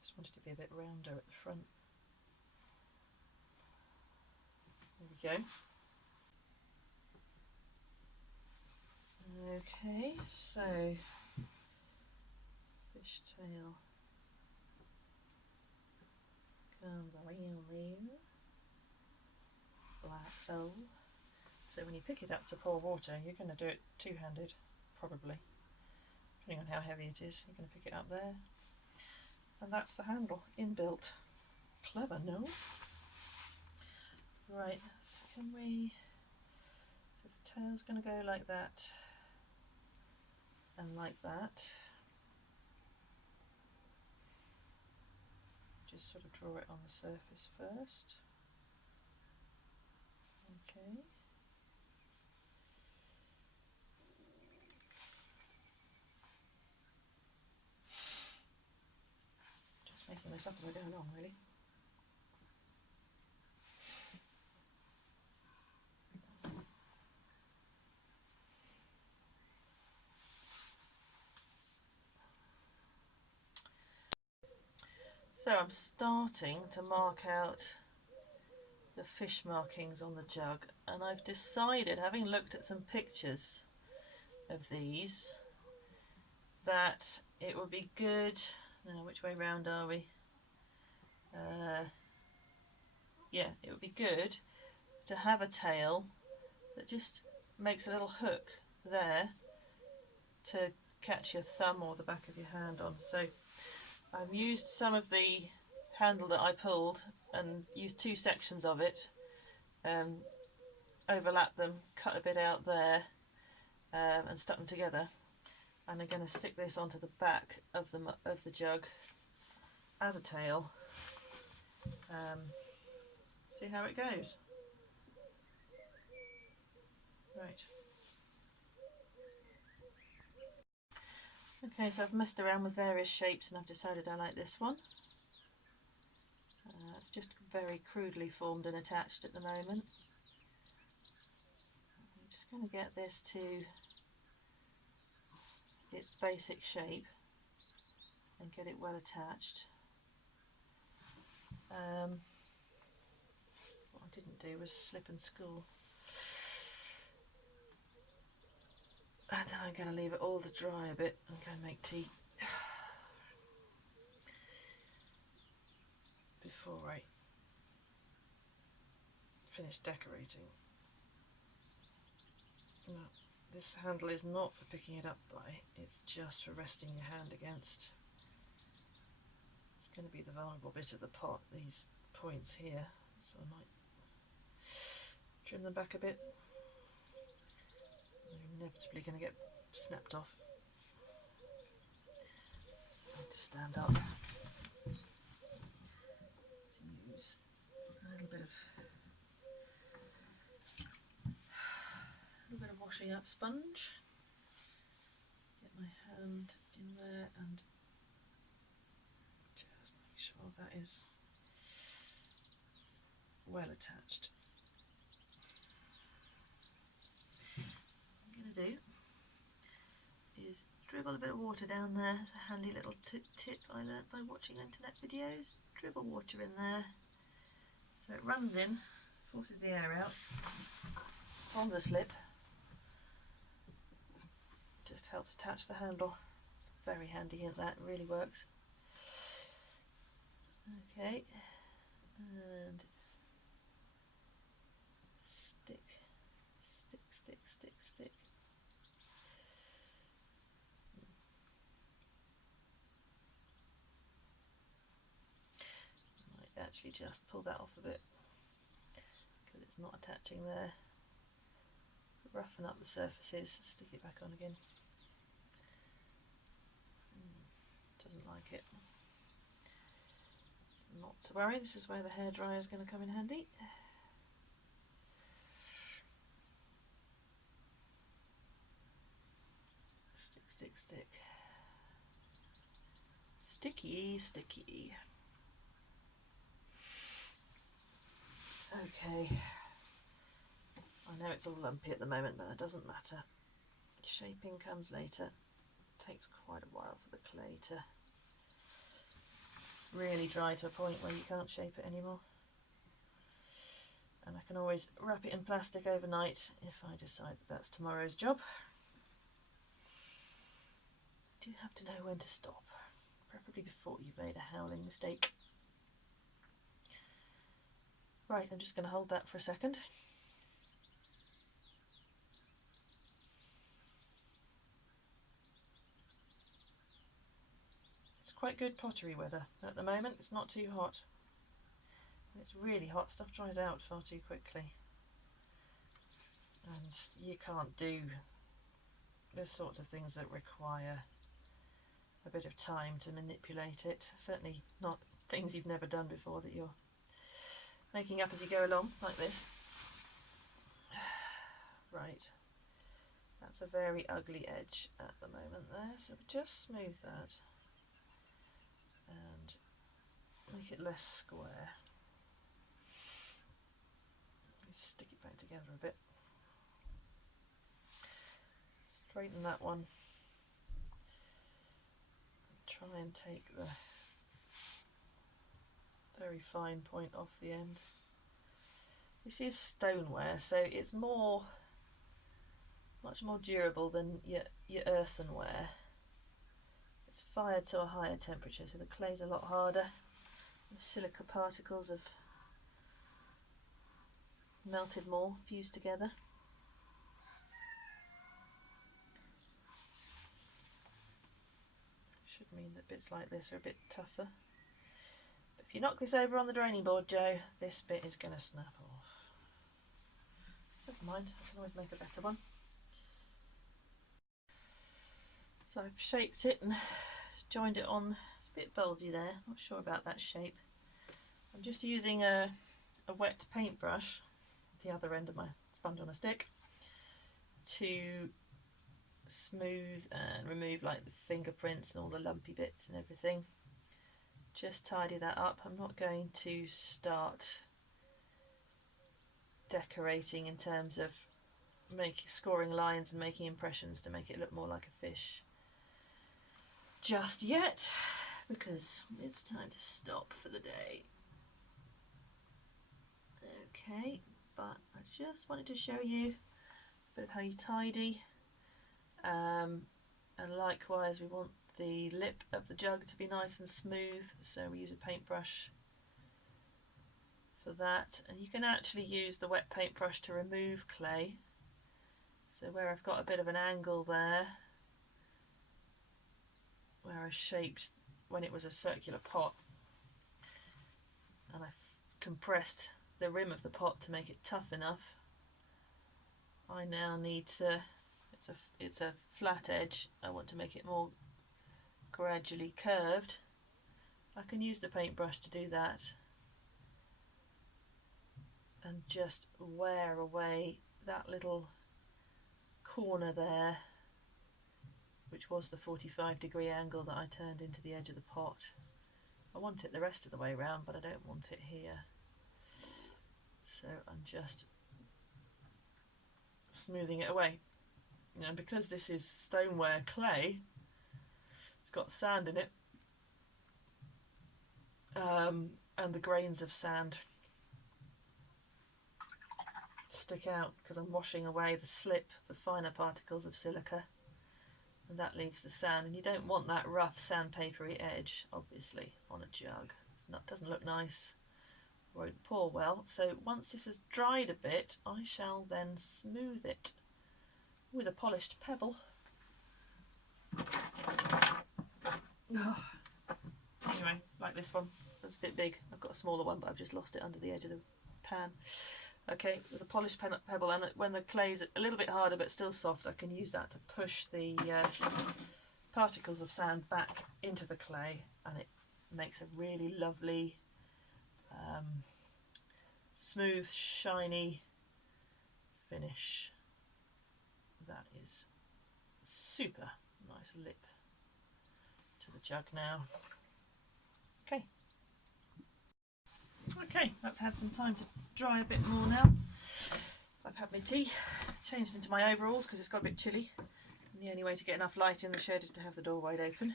Just want it to be a bit rounder at the front. There we go. Okay, so fishtail comes around there, like so. So when you pick it up to pour water, you're going to do it two-handed, probably. Depending on how heavy it is, you're going to pick it up there. And that's the handle, inbuilt. Clever, no? Right, so can we... So the tail's going to go like that. And like that. Just sort of draw it on the surface first. Okay. Just making this up as I go along, really. So I'm starting to mark out the fish markings on the jug, and I've decided, having looked at some pictures of these, that it would be good, now which way round are we? Yeah, it would be good to have a tail that just makes a little hook there to catch your thumb or the back of your hand on. So I've used some of the handle that I pulled and used two sections of it, overlapped them, cut a bit out there, and stuck them together. And I'm going to stick this onto the back of the jug as a tail. See how it goes. Right. Okay, so I've messed around with various shapes and I've decided I like this one. It's just very crudely formed and attached at the moment. I'm just going to get this to its basic shape and get it well attached. What I didn't do was slip and school. And then I'm going to leave it all to dry a bit and go and make tea before I finish decorating. No, this handle is not for picking it up by, it's just for resting your hand against. It's going to be the vulnerable bit of the pot, these points here, so I might trim them back a bit. They're inevitably going to get snapped off. I need to stand up to use a little bit of washing up sponge. Get my hand in there and just make sure that is well attached. What I'm going to do is dribble a bit of water down there. It's a handy little tip I learnt by watching internet videos. Dribble water in there so it runs in, forces the air out, forms a slip, just helps attach the handle. It's very handy, and that really works. Okay, and stick. Might actually just pull that off a bit because it's not attaching there roughen up the surfaces, stick it back on again. Doesn't like it. Not to worry, this is where the hairdryer is going to come in handy. Stick, stick, stick. Sticky, sticky. Okay. I know it's all lumpy at the moment, but that doesn't matter. Shaping comes later. It takes quite a while for the clay to really dry to a point where you can't shape it anymore. And I can always wrap it in plastic overnight if I decide that that's tomorrow's job. You do have to know when to stop, preferably before you've made a howling mistake. Right, I'm just going to hold that for a second. It's quite good pottery weather at the moment. It's not too hot. When it's really hot, stuff dries out far too quickly. And you can't do the sorts of things that require a bit of time to manipulate it. Certainly not things you've never done before that you're making up as you go along, like this. Right, that's a very ugly edge at the moment there, so just smooth that and make it less square. Stick it back together a bit. Straighten that one. Try and take the very fine point off the end. This is stoneware, so it's much more durable than your earthenware. It's fired to a higher temperature, so the clay's a lot harder. The silica particles have melted more, fused together. Should mean that bits like this are a bit tougher. But if you knock this over on the draining board, Joe, this bit is going to snap off. Never mind, I can always make a better one. So I've shaped it and joined it on. It's a bit bulgy there, not sure about that shape. I'm just using a wet paintbrush, the other end of my sponge on a stick, to smooth and remove like the fingerprints and all the lumpy bits and everything. Just tidy that up. I'm not going to start decorating in terms of scoring lines and making impressions to make it look more like a fish just yet, because it's time to stop for the day. Okay, but I just wanted to show you a bit of how you tidy. And likewise, we want the lip of the jug to be nice and smooth, so we use a paintbrush for that. And you can actually use the wet paintbrush to remove clay. So where I've got a bit of an angle there, where I shaped when it was a circular pot, and I've compressed the rim of the pot to make it tough enough, I now need to, it's a flat edge, I want to make it more gradually curved. I can use the paintbrush to do that and just wear away that little corner there, which was the 45-degree angle that I turned into the edge of the pot. I want it the rest of the way around, but I don't want it here. So I'm just smoothing it away. Now, because this is stoneware clay, it's got sand in it, and the grains of sand stick out because I'm washing away the slip, the finer particles of silica, and that leaves the sand. And you don't want that rough sandpapery edge, obviously, on a jug. Doesn't look nice, won't pour well. So once this has dried a bit, I shall then smooth it with a polished pebble. Anyway, like this one, that's a bit big. I've got a smaller one, but I've just lost it under the edge of the pan. Okay, with a polished pebble, and when the clay is a little bit harder but still soft, I can use that to push the particles of sand back into the clay, and it makes a really lovely, smooth, shiny finish. That is super nice lip to the jug now. Okay, that's had some time to dry a bit more now. I've had my tea, changed into my overalls because it's got a bit chilly, and the only way to get enough light in the shed is to have the door wide open.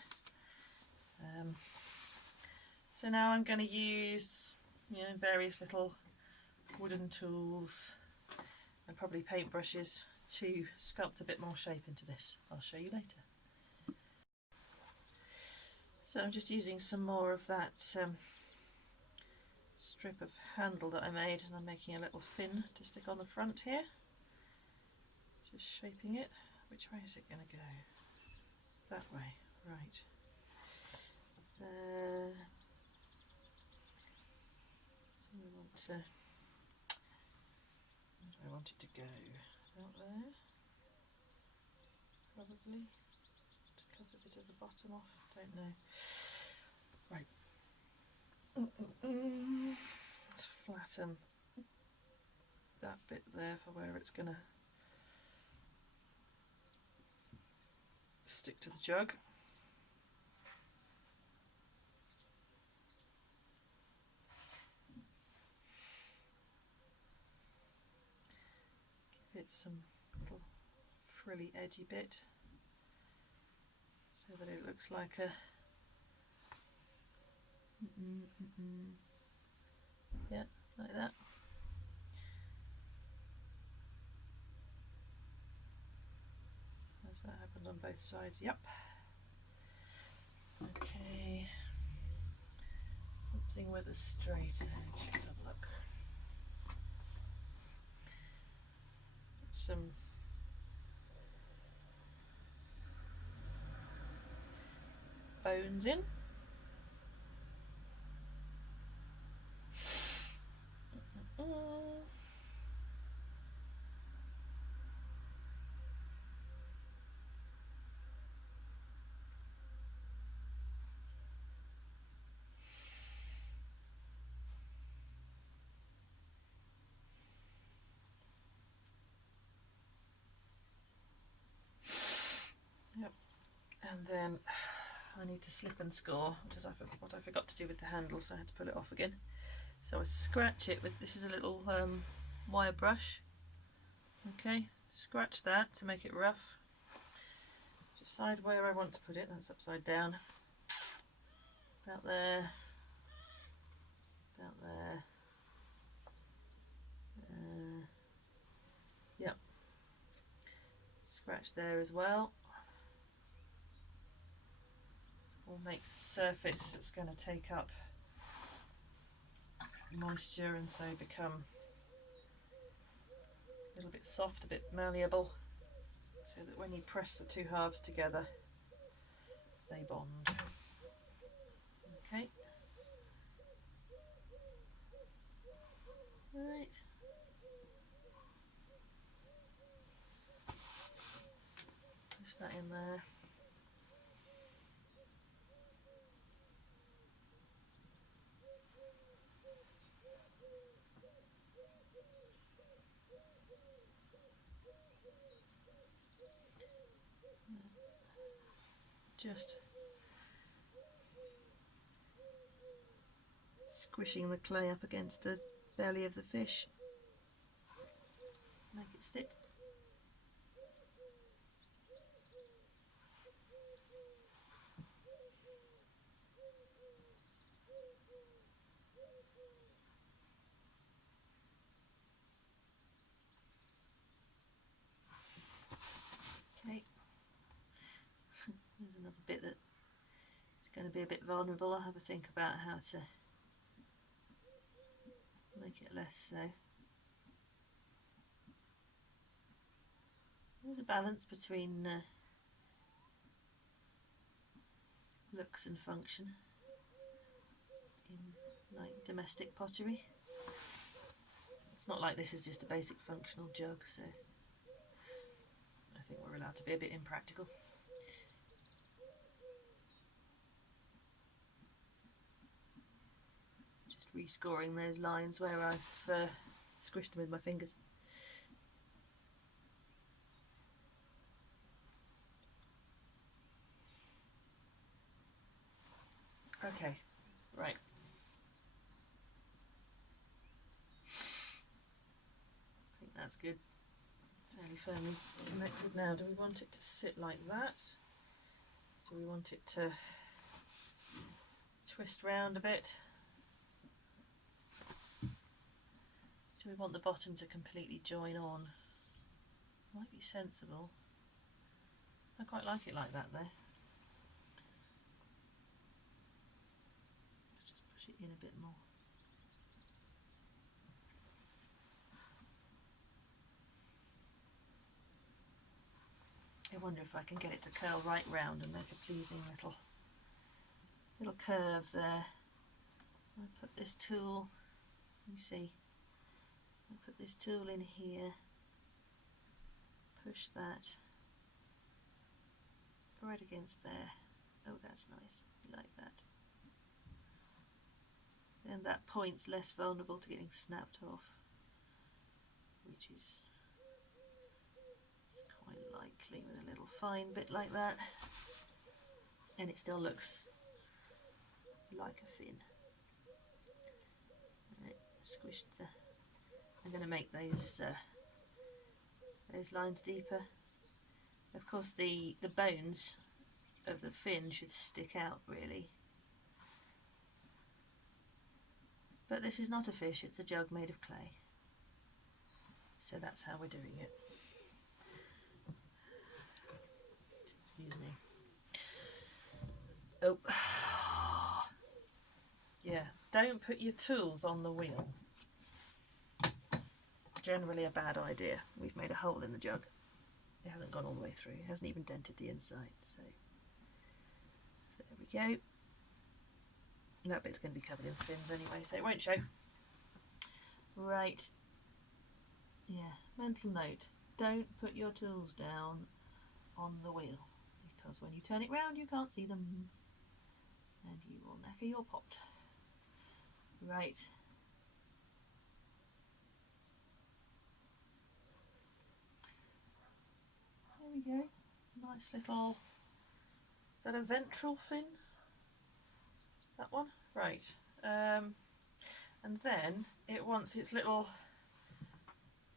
So now I'm going to use, various little wooden tools and probably paintbrushes to sculpt a bit more shape into this. I'll show you later. So I'm just using some more of that strip of handle that I made, and I'm making a little fin to stick on the front here. Just shaping it. Which way is it going to go? That way, right. So we want to, where do I want it to go? Out there? Probably. To cut a bit of the bottom off, don't know. Right. Let's flatten that bit there for where it's going to stick to the jug. Give it some little frilly edgy bit so that it looks like a yeah, like that. Has that happened on both sides? Yep. Okay. Something with a straight edge. Let's have a look. Some bones in. Yep. And then I need to slip and score, because what I forgot to do with the handle, so I had to pull it off again. So I scratch it with, this is a little wire brush. Okay, scratch that to make it rough. Decide where I want to put it, that's upside down. About there. About there. Yep. Scratch there as well. All makes a surface that's going to take up moisture and so become a little bit soft, a bit malleable, so that when you press the two halves together they bond. Okay. Right. Push that in there. Just squishing the clay up against the belly of the fish. Make it stick. Okay. There's another bit that is going to be a bit vulnerable. I'll have a think about how to make it less so. There's a balance between looks and function in like domestic pottery. It's not like this is just a basic functional jug, so I think we're allowed to be a bit impractical. Just rescoring those lines where I've squished them with my fingers. Okay, right. I think that's good. Fairly firmly connected now. Do we want it to sit like that? Do we want it to twist round a bit? Do we want the bottom to completely join on? Might be sensible. I quite like it like that though. Let's just push it in a bit more. I wonder if I can get it to curl right round and make a pleasing little curve there. I'll put this tool, let me see, I'll put this tool in here, push that right against there. Oh, that's nice, like that. Then that point's less vulnerable to getting snapped off, which is quite likely with a little fine bit like that. And it still looks like a fin. Right, squished the. I'm going to make those lines deeper. Of course, the bones of the fin should stick out really. But this is not a fish; it's a jug made of clay. So that's how we're doing it. Excuse me. Oh. Yeah, don't put your tools on the wheel. Generally a bad idea. We've made a hole in the jug. It hasn't gone all the way through. It hasn't even dented the inside. So there we go. That bit's going to be covered in fins anyway, so it won't show. Right. Yeah, mental note. Don't put your tools down on the wheel, because when you turn it round you can't see them and you will knacker your pot. Right. There we go. Nice little, is that a ventral fin? That one? Right. And then it wants its little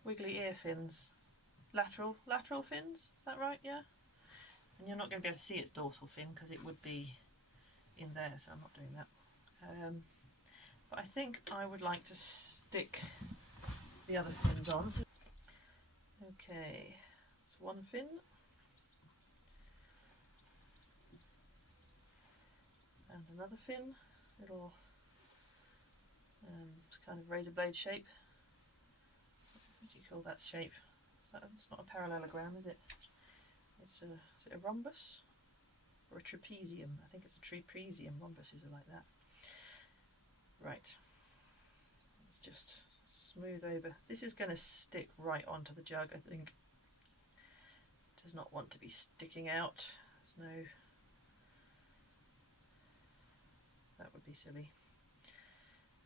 wiggly ear fins. Lateral fins, is that right? Yeah? And you're not going to be able to see its dorsal fin because it would be in there, so I'm not doing that. But I think I would like to stick the other fins on. So okay, that's one fin. And another fin, little it's kind of razor blade shape. What do you call that shape? It's not a parallelogram, is it? Is it a rhombus or a trapezium? I think it's a trapezium. Rhombuses are like that. Right. Let's just smooth over. This is going to stick right onto the jug, I think. It does not want to be sticking out. There's no. That would be silly.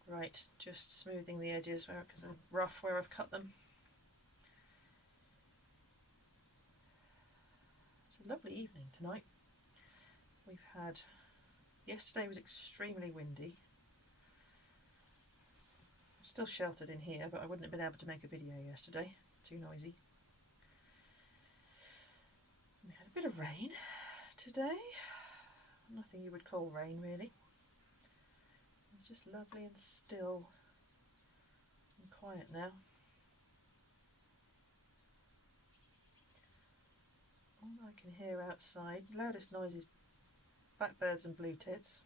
Right, just smoothing the edges because I'm rough where I've cut them. It's a lovely evening tonight. We've had, yesterday was extremely windy. I'm still sheltered in here, but I wouldn't have been able to make a video yesterday, too noisy. We had a bit of rain today, nothing you would call rain really. It's just lovely and still and quiet now. All I can hear outside, loudest noise is blackbirds and blue tits.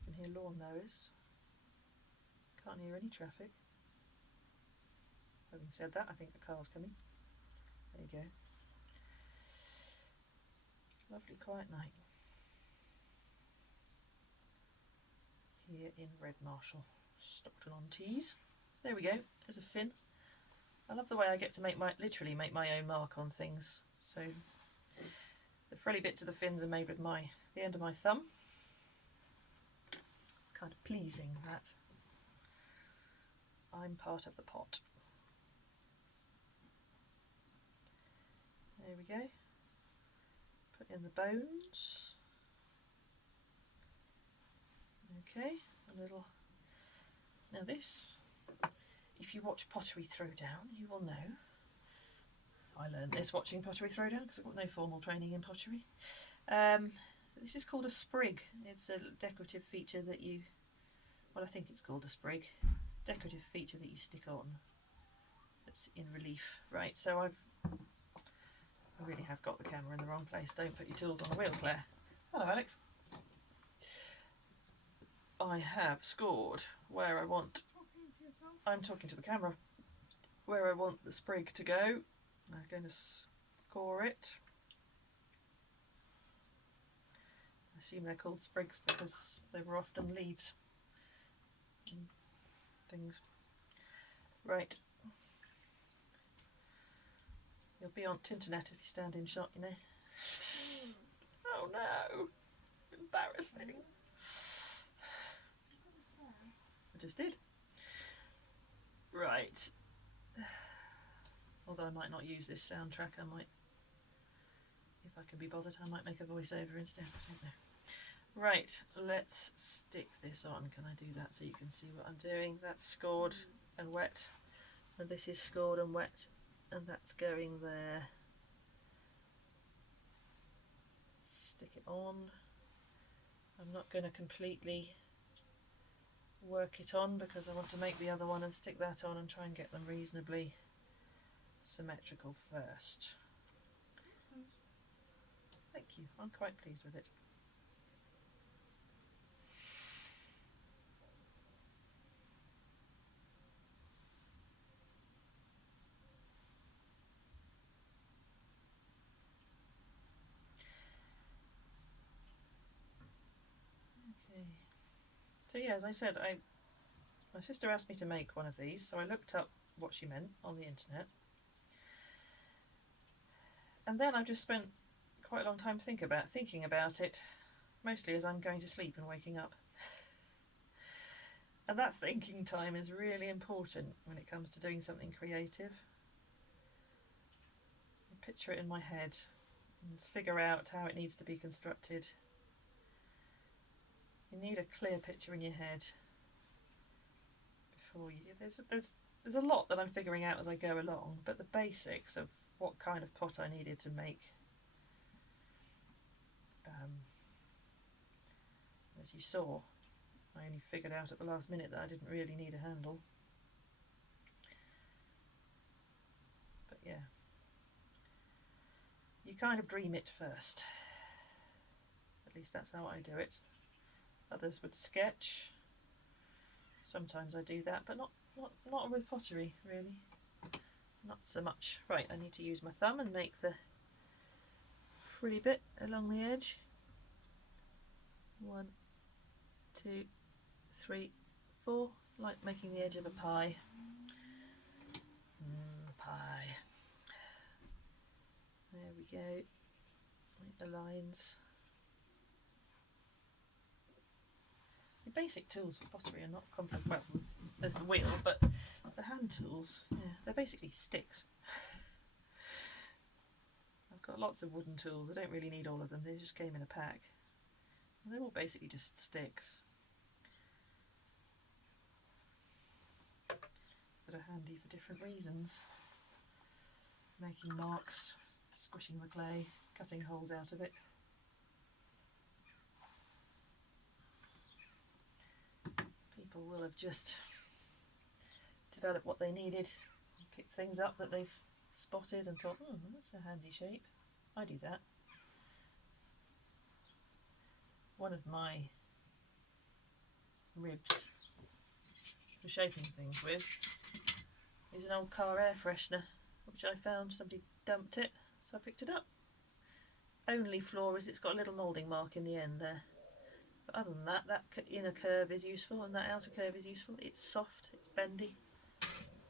I can hear lawnmowers. Can't hear any traffic. Having said that, I think the car's coming. There you go. Lovely quiet night. here in Red Marshall, Stockton-on-Tees. There we go, there's a fin. I love the way I get to literally make my own mark on things. So the frilly bits of the fins are made with the end of my thumb. It's kind of pleasing that I'm part of the pot. There we go. Put in the bones. Okay, a little. Now this, if you watch Pottery Throwdown, you will know. I learned this watching Pottery Throwdown because I've got no formal training in pottery. This is called a sprig. It's a decorative feature that you, well, I think it's called a sprig. Decorative feature that you stick on. That's in relief. Right, so I really have got the camera in the wrong place. Don't put your tools on the wheel, Claire. Hello, Alex. I have scored where I want. I'm talking to the camera. Where I want the sprig to go. I'm going to score it. I assume they're called sprigs because they were often leaves and things. Right. You'll be on Tinternet if you stand in shot, you know. Oh no! Embarrassing. I just did. Right. Although I might not use this soundtrack, I might, if I can be bothered, I might make a voiceover instead. I don't know. Right, let's stick this on. Can I do that so you can see what I'm doing? That's scored and wet, and this is scored and wet, and that's going there. Stick it on. I'm not going to completely work it on because I want to make the other one and stick that on and try and get them reasonably symmetrical first. Thank you, I'm quite pleased with it. Okay. So yeah, as I said, my sister asked me to make one of these, so I looked up what she meant on the internet. And then I've just spent quite a long time thinking about it, mostly as I'm going to sleep and waking up. And that thinking time is really important when it comes to doing something creative. I picture it in my head and figure out how it needs to be constructed. You need a clear picture in your head before you. There's a lot that I'm figuring out as I go along, but the basics of what kind of pot I needed to make, as you saw, I only figured out at the last minute that I didn't really need a handle. But yeah, you kind of dream it first. At least that's how I do it. Others would sketch. Sometimes I do that, but not with pottery, really. Not so much. Right, I need to use my thumb and make the frilly bit along the edge. 1, 2, 3, 4, like making the edge of a pie. Pie. There we go. Make the lines. The basic tools for pottery are not complex. Well, there's the wheel, but the hand tools, yeah, they're basically sticks. I've got lots of wooden tools. I don't really need all of them. They just came in a pack. And they're all basically just sticks that are handy for different reasons. Making marks, squishing the clay, cutting holes out of it. People will have just developed what they needed, picked things up that they've spotted and thought, that's a handy shape. I do that. One of my ribs for shaping things with is an old car air freshener, which I found somebody dumped it, so I picked it up. Only flaw is it's got a little moulding mark in the end there, But other than that, that inner curve is useful and that outer curve is useful. It's soft, it's bendy.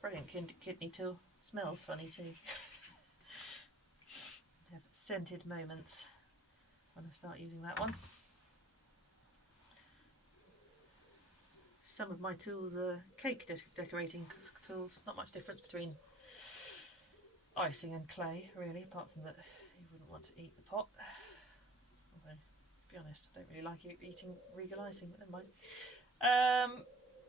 Brilliant kidney tool. Smells funny too. Have scented moments when I start using that one. Some of my tools are cake decorating tools. Not much difference between icing and clay, really, apart from that you wouldn't want to eat the pot. Although, to be honest, I don't really like eating regal icing, but never mind.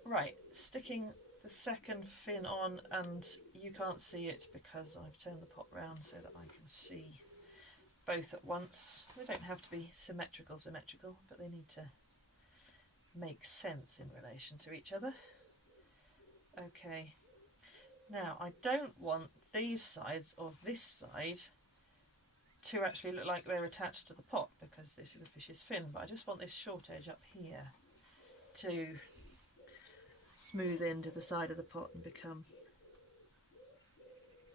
Right, sticking the second fin on, and you can't see it because I've turned the pot round so that I can see both at once. They don't have to be symmetrical, but they need to make sense in relation to each other. Okay, now I don't want these sides of this side to actually look like they're attached to the pot because this is a fish's fin, but I just want this short edge up here to smooth into the side of the pot and become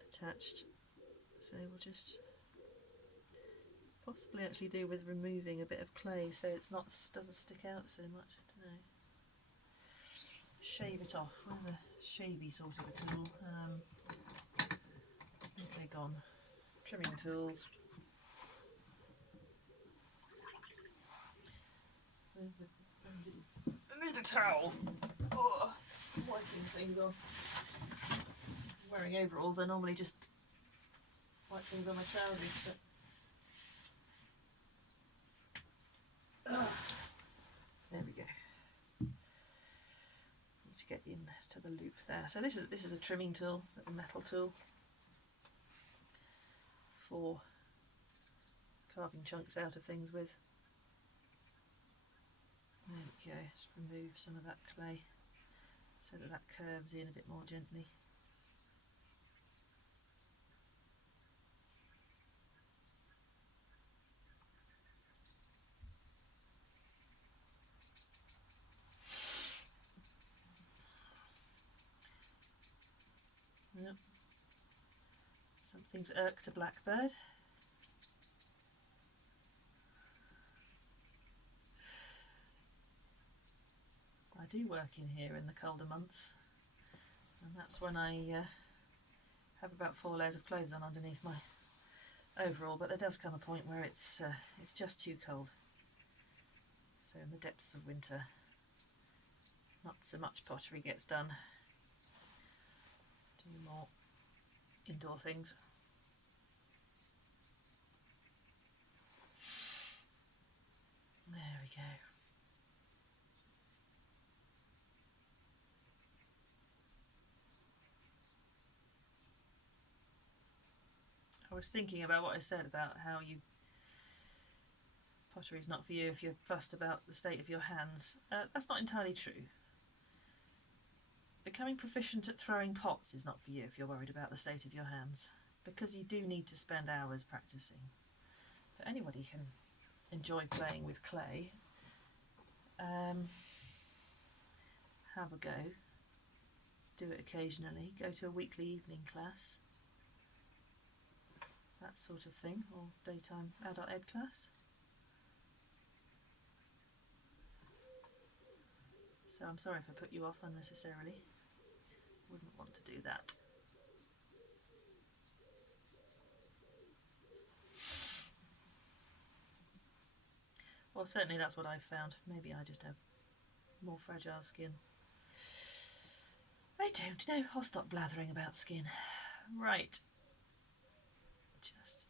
attached. So we'll just possibly actually do with removing a bit of clay so it's not doesn't stick out so much. I don't know. Shave it off. Where's a shavy sort of a tool? Okay, gone. Trimming tools. I need a towel. Oh, wiping things off. Wearing overalls, I normally just wipe things on my trousers, but there we go. Need to get into the loop there. So this is a trimming tool, a metal tool for carving chunks out of things with. There we go. Just remove some of that clay so that curves in a bit more gently. Yep. Something's irked a blackbird. I do work in here in the colder months, and that's when I have about 4 layers of clothes on underneath my overall, but there does come a point where it's just too cold. So in the depths of winter, not so much pottery gets done. Do more indoor things. There we go. I was thinking about what I said about how pottery is not for you if you're fussed about the state of your hands. That's not entirely true. Becoming proficient at throwing pots is not for you if you're worried about the state of your hands, because you do need to spend hours practicing. But anybody can enjoy playing with clay. Have a go. Do it occasionally. Go to a weekly evening class. That sort of thing, or daytime adult ed class. So I'm sorry if I put you off unnecessarily. Wouldn't want to do that. Well, certainly that's what I've found. Maybe I just have more fragile skin. I don't know. I'll stop blathering about skin. Right. Just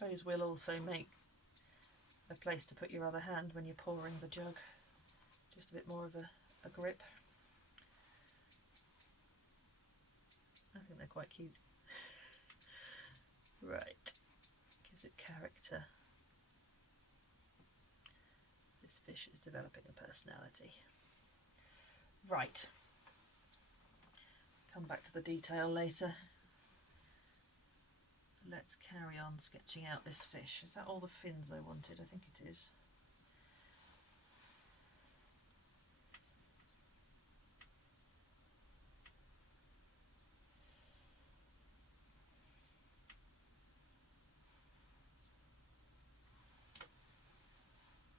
those will also make a place to put your other hand when you're pouring the jug. Just a bit more of a grip. I think they're quite cute. Right. Gives it character. This fish is developing a personality. Right. Come back to the detail later. Let's carry on sketching out this fish. Is that all the fins I wanted? I think it is.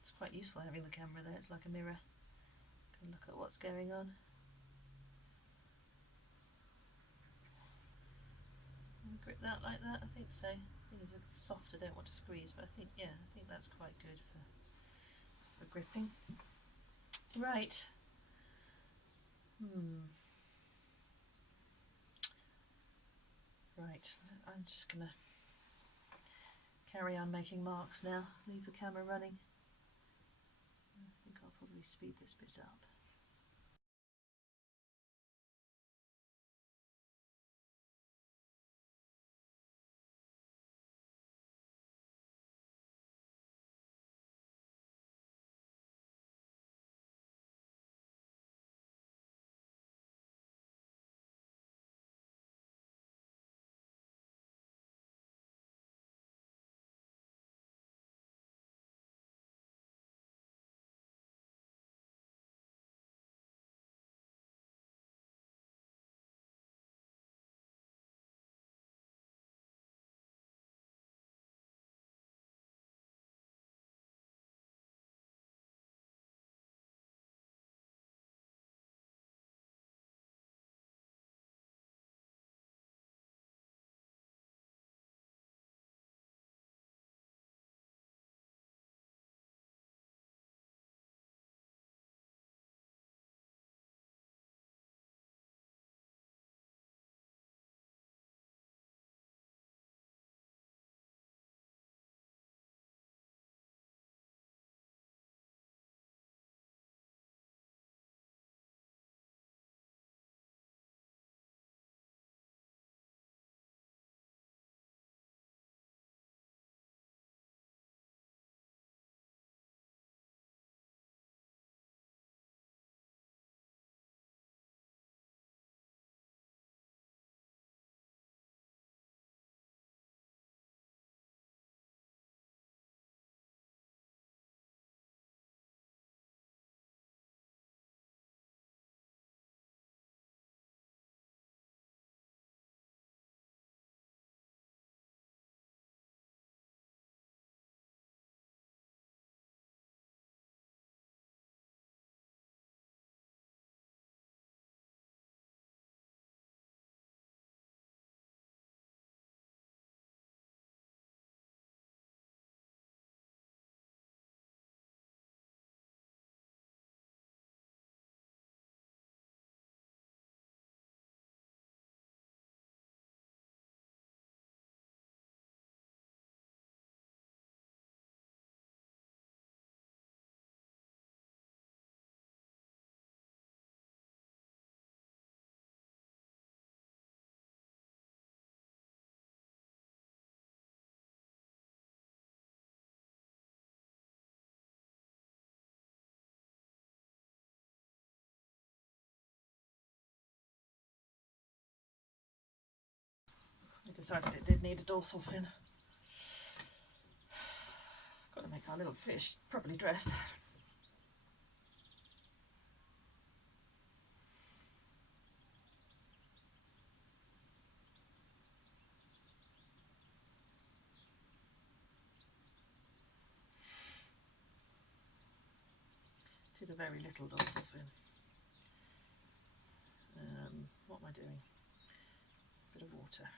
It's quite useful having the camera there, it's like a mirror. Can look at what's going on. Grip that like that, I think so. I think it's soft, I don't want to squeeze, but I think, yeah, I think that's quite good for gripping. Right. Right, I'm just gonna carry on making marks now, leave the camera running. I think I'll probably speed this bit up. I decided it did need a dorsal fin. Got to make our little fish properly dressed. It is a very little dorsal fin. What am I doing? A bit of water.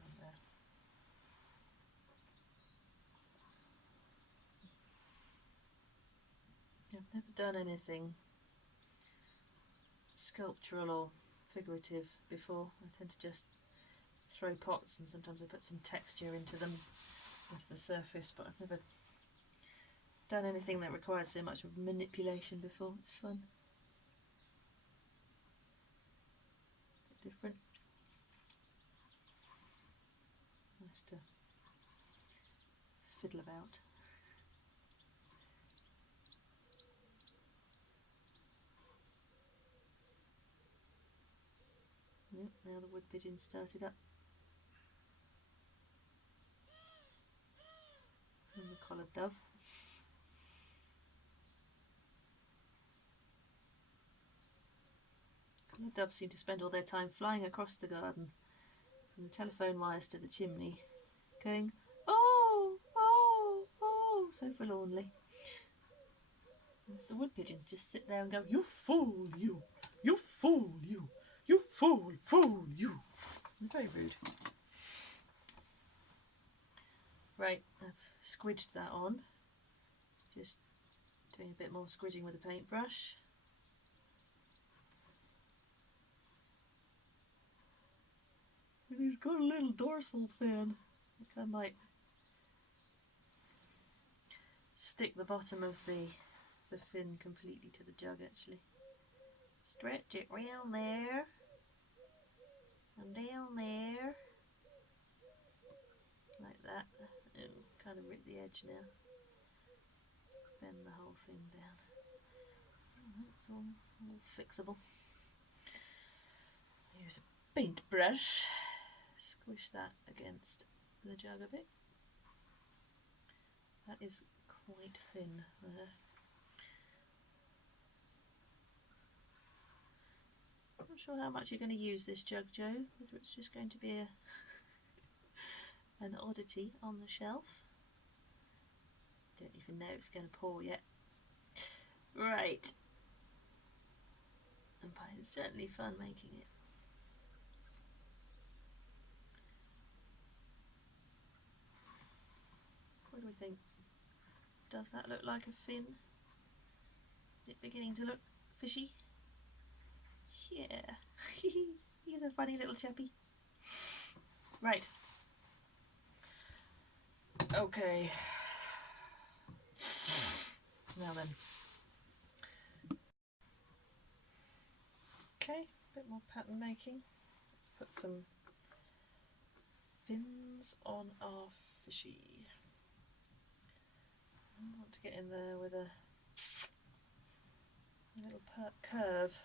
Down there. I've never done anything sculptural or figurative before. I tend to just throw pots, and sometimes I put some texture into them, into the surface, but I've never done anything that requires so much manipulation before. It's fun. A bit different. Nice to fiddle about. Yep, now the wood pigeon started up. And the collared dove. The doves seem to spend all their time flying across the garden, from the telephone wires to the chimney, going, oh, oh, oh, so forlornly. Whereas the wood pigeons just sit there and go, you fool, you, you fool, you, you fool, fool, you. They're very rude. Right, I've squidged that on. Just doing a bit more squidging with a paintbrush. And he's got a little dorsal fin. I think I might stick the bottom of the fin completely to the jug actually. Stretch it round there and down there. Like that. Oh, kind of rip the edge now. Bend the whole thing down. Oh, that's all fixable. Use a paintbrush. Squish that against the jug a bit. That is quite thin there. I'm not sure how much you're going to use this jug, Joe, whether it's just going to be an oddity on the shelf. Don't even know it's going to pour yet. Right. And it's certainly fun making it. What do we think? Does that look like a fin? Is it beginning to look fishy? Yeah. He's a funny little chappy. Right. Okay. Now then. Okay, a bit more pattern making. Let's put some fins on our fishy. I want to get in there with a little curve.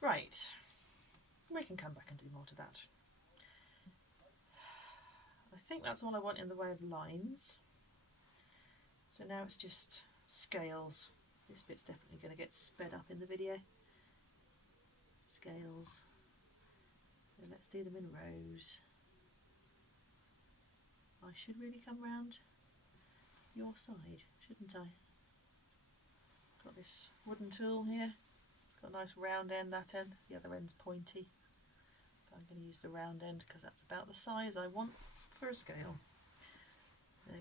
Right. We can come back and do more to that. think that's all I want in the way of lines. So now it's just scales. This bit's definitely going to get sped up in the video. Scales. So let's do them in rows. I should really come round your side, shouldn't I? Got this wooden tool here. It's got a nice round end, that end. The other end's pointy. But I'm going to use the round end because that's about the size I want for a scale. So,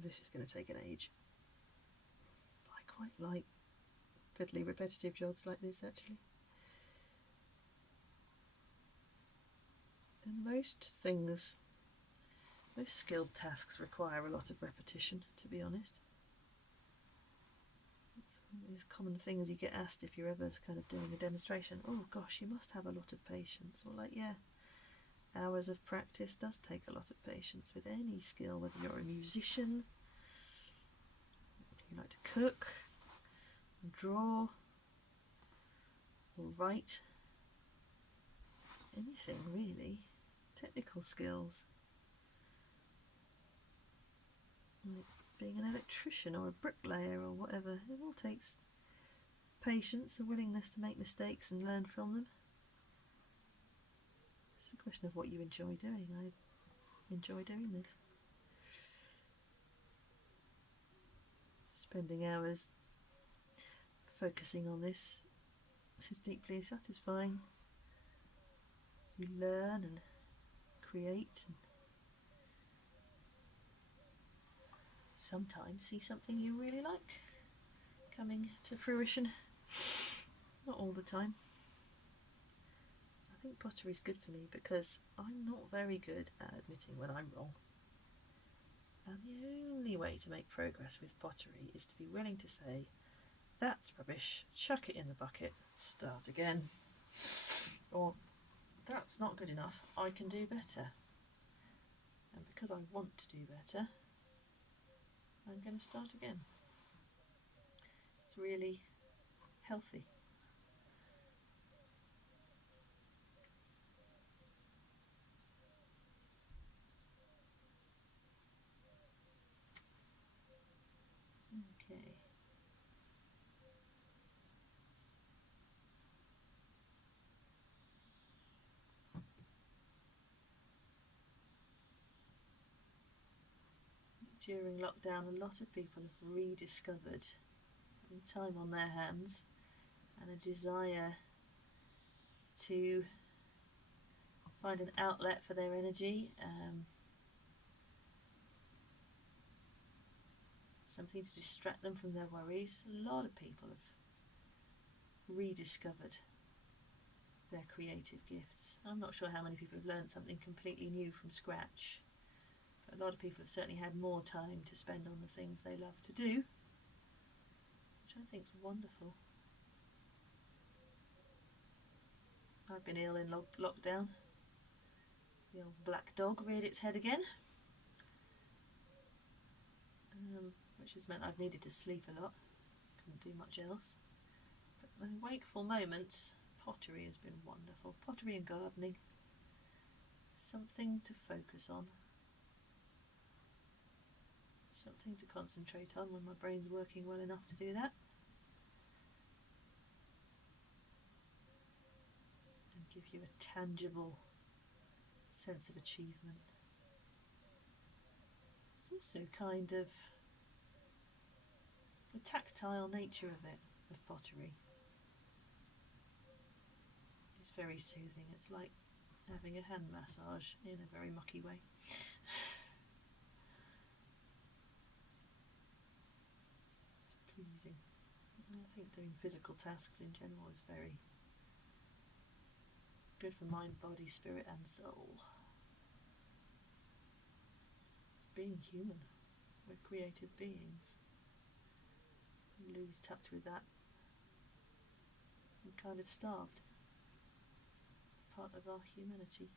this is going to take an age. I quite like fiddly repetitive jobs like this actually. And most skilled tasks require a lot of repetition, to be honest. It's one of these common things you get asked if you're ever kind of doing a demonstration. Oh gosh, you must have a lot of patience. Well, like, yeah, hours of practice does take a lot of patience with any skill, whether you're a musician, you like to cook, draw, or write. Anything really. Technical skills. Like being an electrician or a bricklayer or whatever. It all takes patience, a willingness to make mistakes and learn from them. It's a question of what you enjoy doing. I enjoy doing this. Spending hours focusing on this is deeply satisfying. You learn and create and sometimes see something you really like coming to fruition. Not all the time. I think pottery is good for me because I'm not very good at admitting when I'm wrong. And the only way to make progress with pottery is to be willing to say, that's rubbish, chuck it in the bucket, start again. Or, that's not good enough, I can do better. And because I want to do better, I'm going to start again. It's really healthy. Okay. During lockdown, a lot of people have rediscovered having time on their hands and a desire to find an outlet for their energy, something to distract them from their worries. A lot of people have rediscovered their creative gifts. I'm not sure how many people have learned something completely new from scratch, but a lot of people have certainly had more time to spend on the things they love to do, which I think is wonderful. I've been ill in lockdown. The old black dog reared its head again, which has meant I've needed to sleep a lot. Couldn't do much else. But my wakeful moments, pottery has been wonderful. Pottery and gardening. Something to focus on. Something to concentrate on when my brain's working well enough to do that. And give you a tangible sense of achievement. It's also kind of the tactile nature of it, of pottery. It's very soothing. It's like having a hand massage in a very mucky way. It's pleasing. And I think doing physical tasks in general is very good for mind, body, spirit and soul. It's being human. We're creative beings. We lose touch with that. We're kind of starved. It's part of our humanity.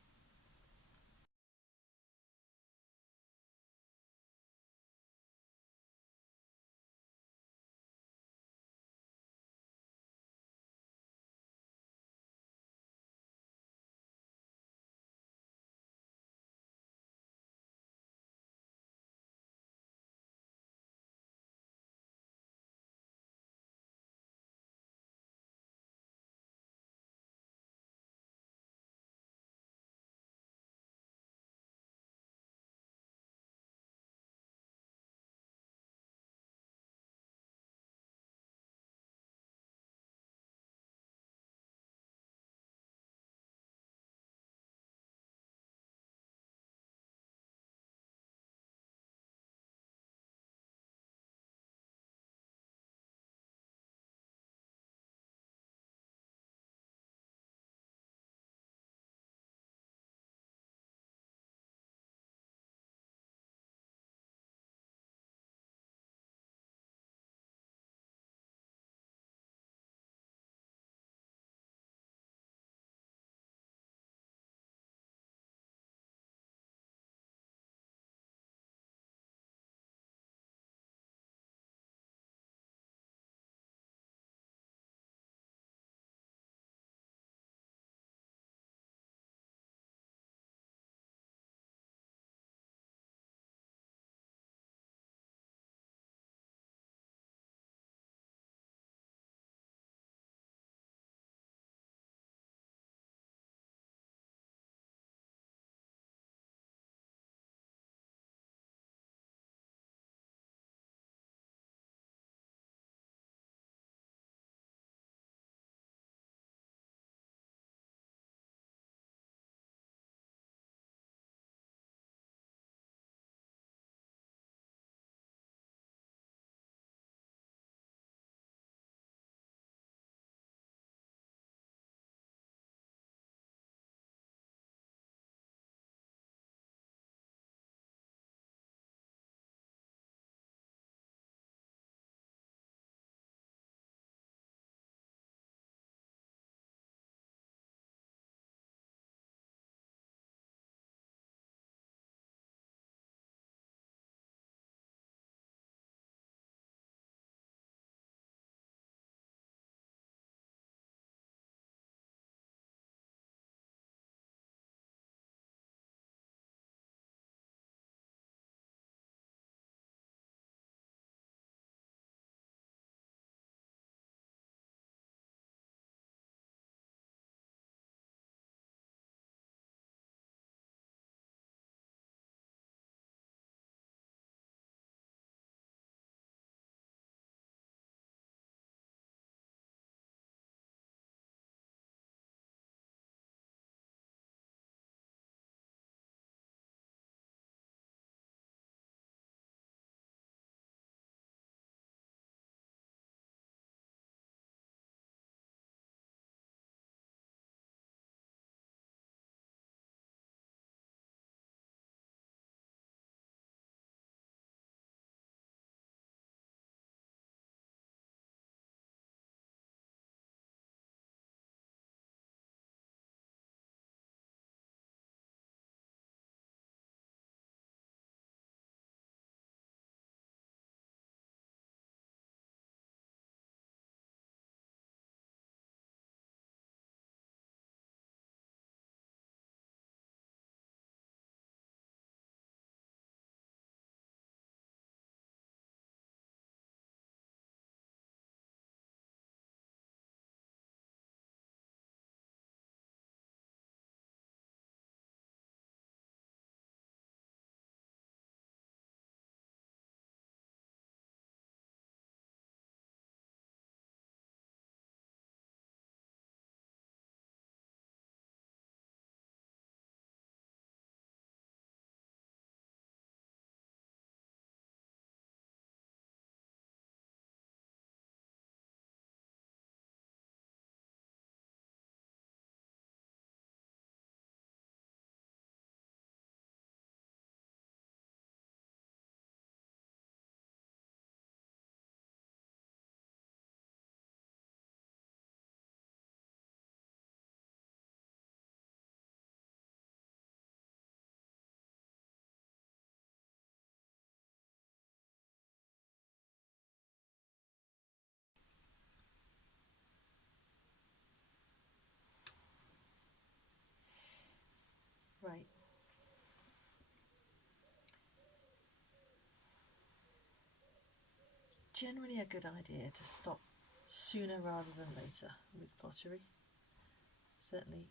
generally a good idea to stop sooner rather than later with pottery. Certainly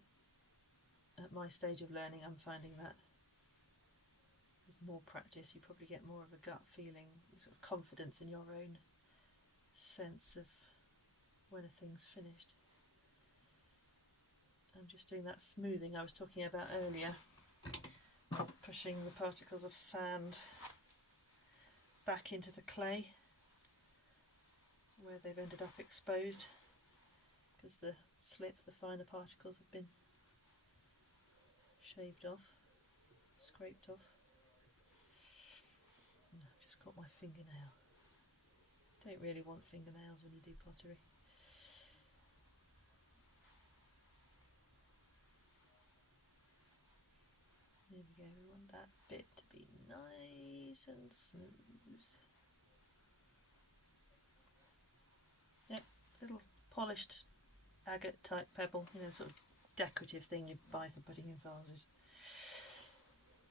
at my stage of learning I'm finding that with more practice you probably get more of a gut feeling, sort of confidence in your own sense of when a thing's finished. I'm just doing that smoothing I was talking about earlier, pushing the particles of sand back into the clay where they've ended up exposed because the finer particles have been shaved off, scraped off. And I've just got my fingernail. Don't really want fingernails when you do pottery. There we go, we want that bit to be nice and smooth. Yep, little polished agate type pebble, sort of decorative thing you buy for putting in vases.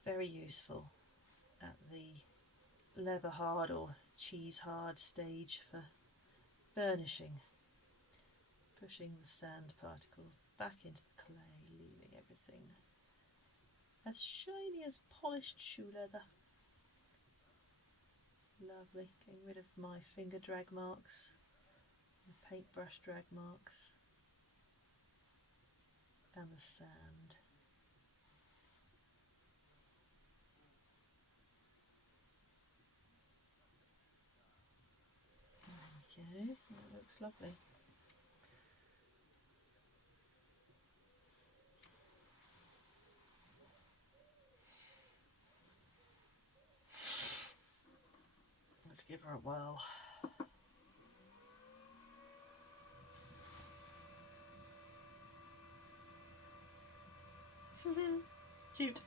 Very useful at the leather hard or cheese hard stage for burnishing. Pushing the sand particles back into the clay, leaving everything as shiny as polished shoe leather. Lovely. Getting rid of my finger drag marks, the paintbrush drag marks, and the sand. There we go. That looks lovely. Let's give her a whirl. Shoot.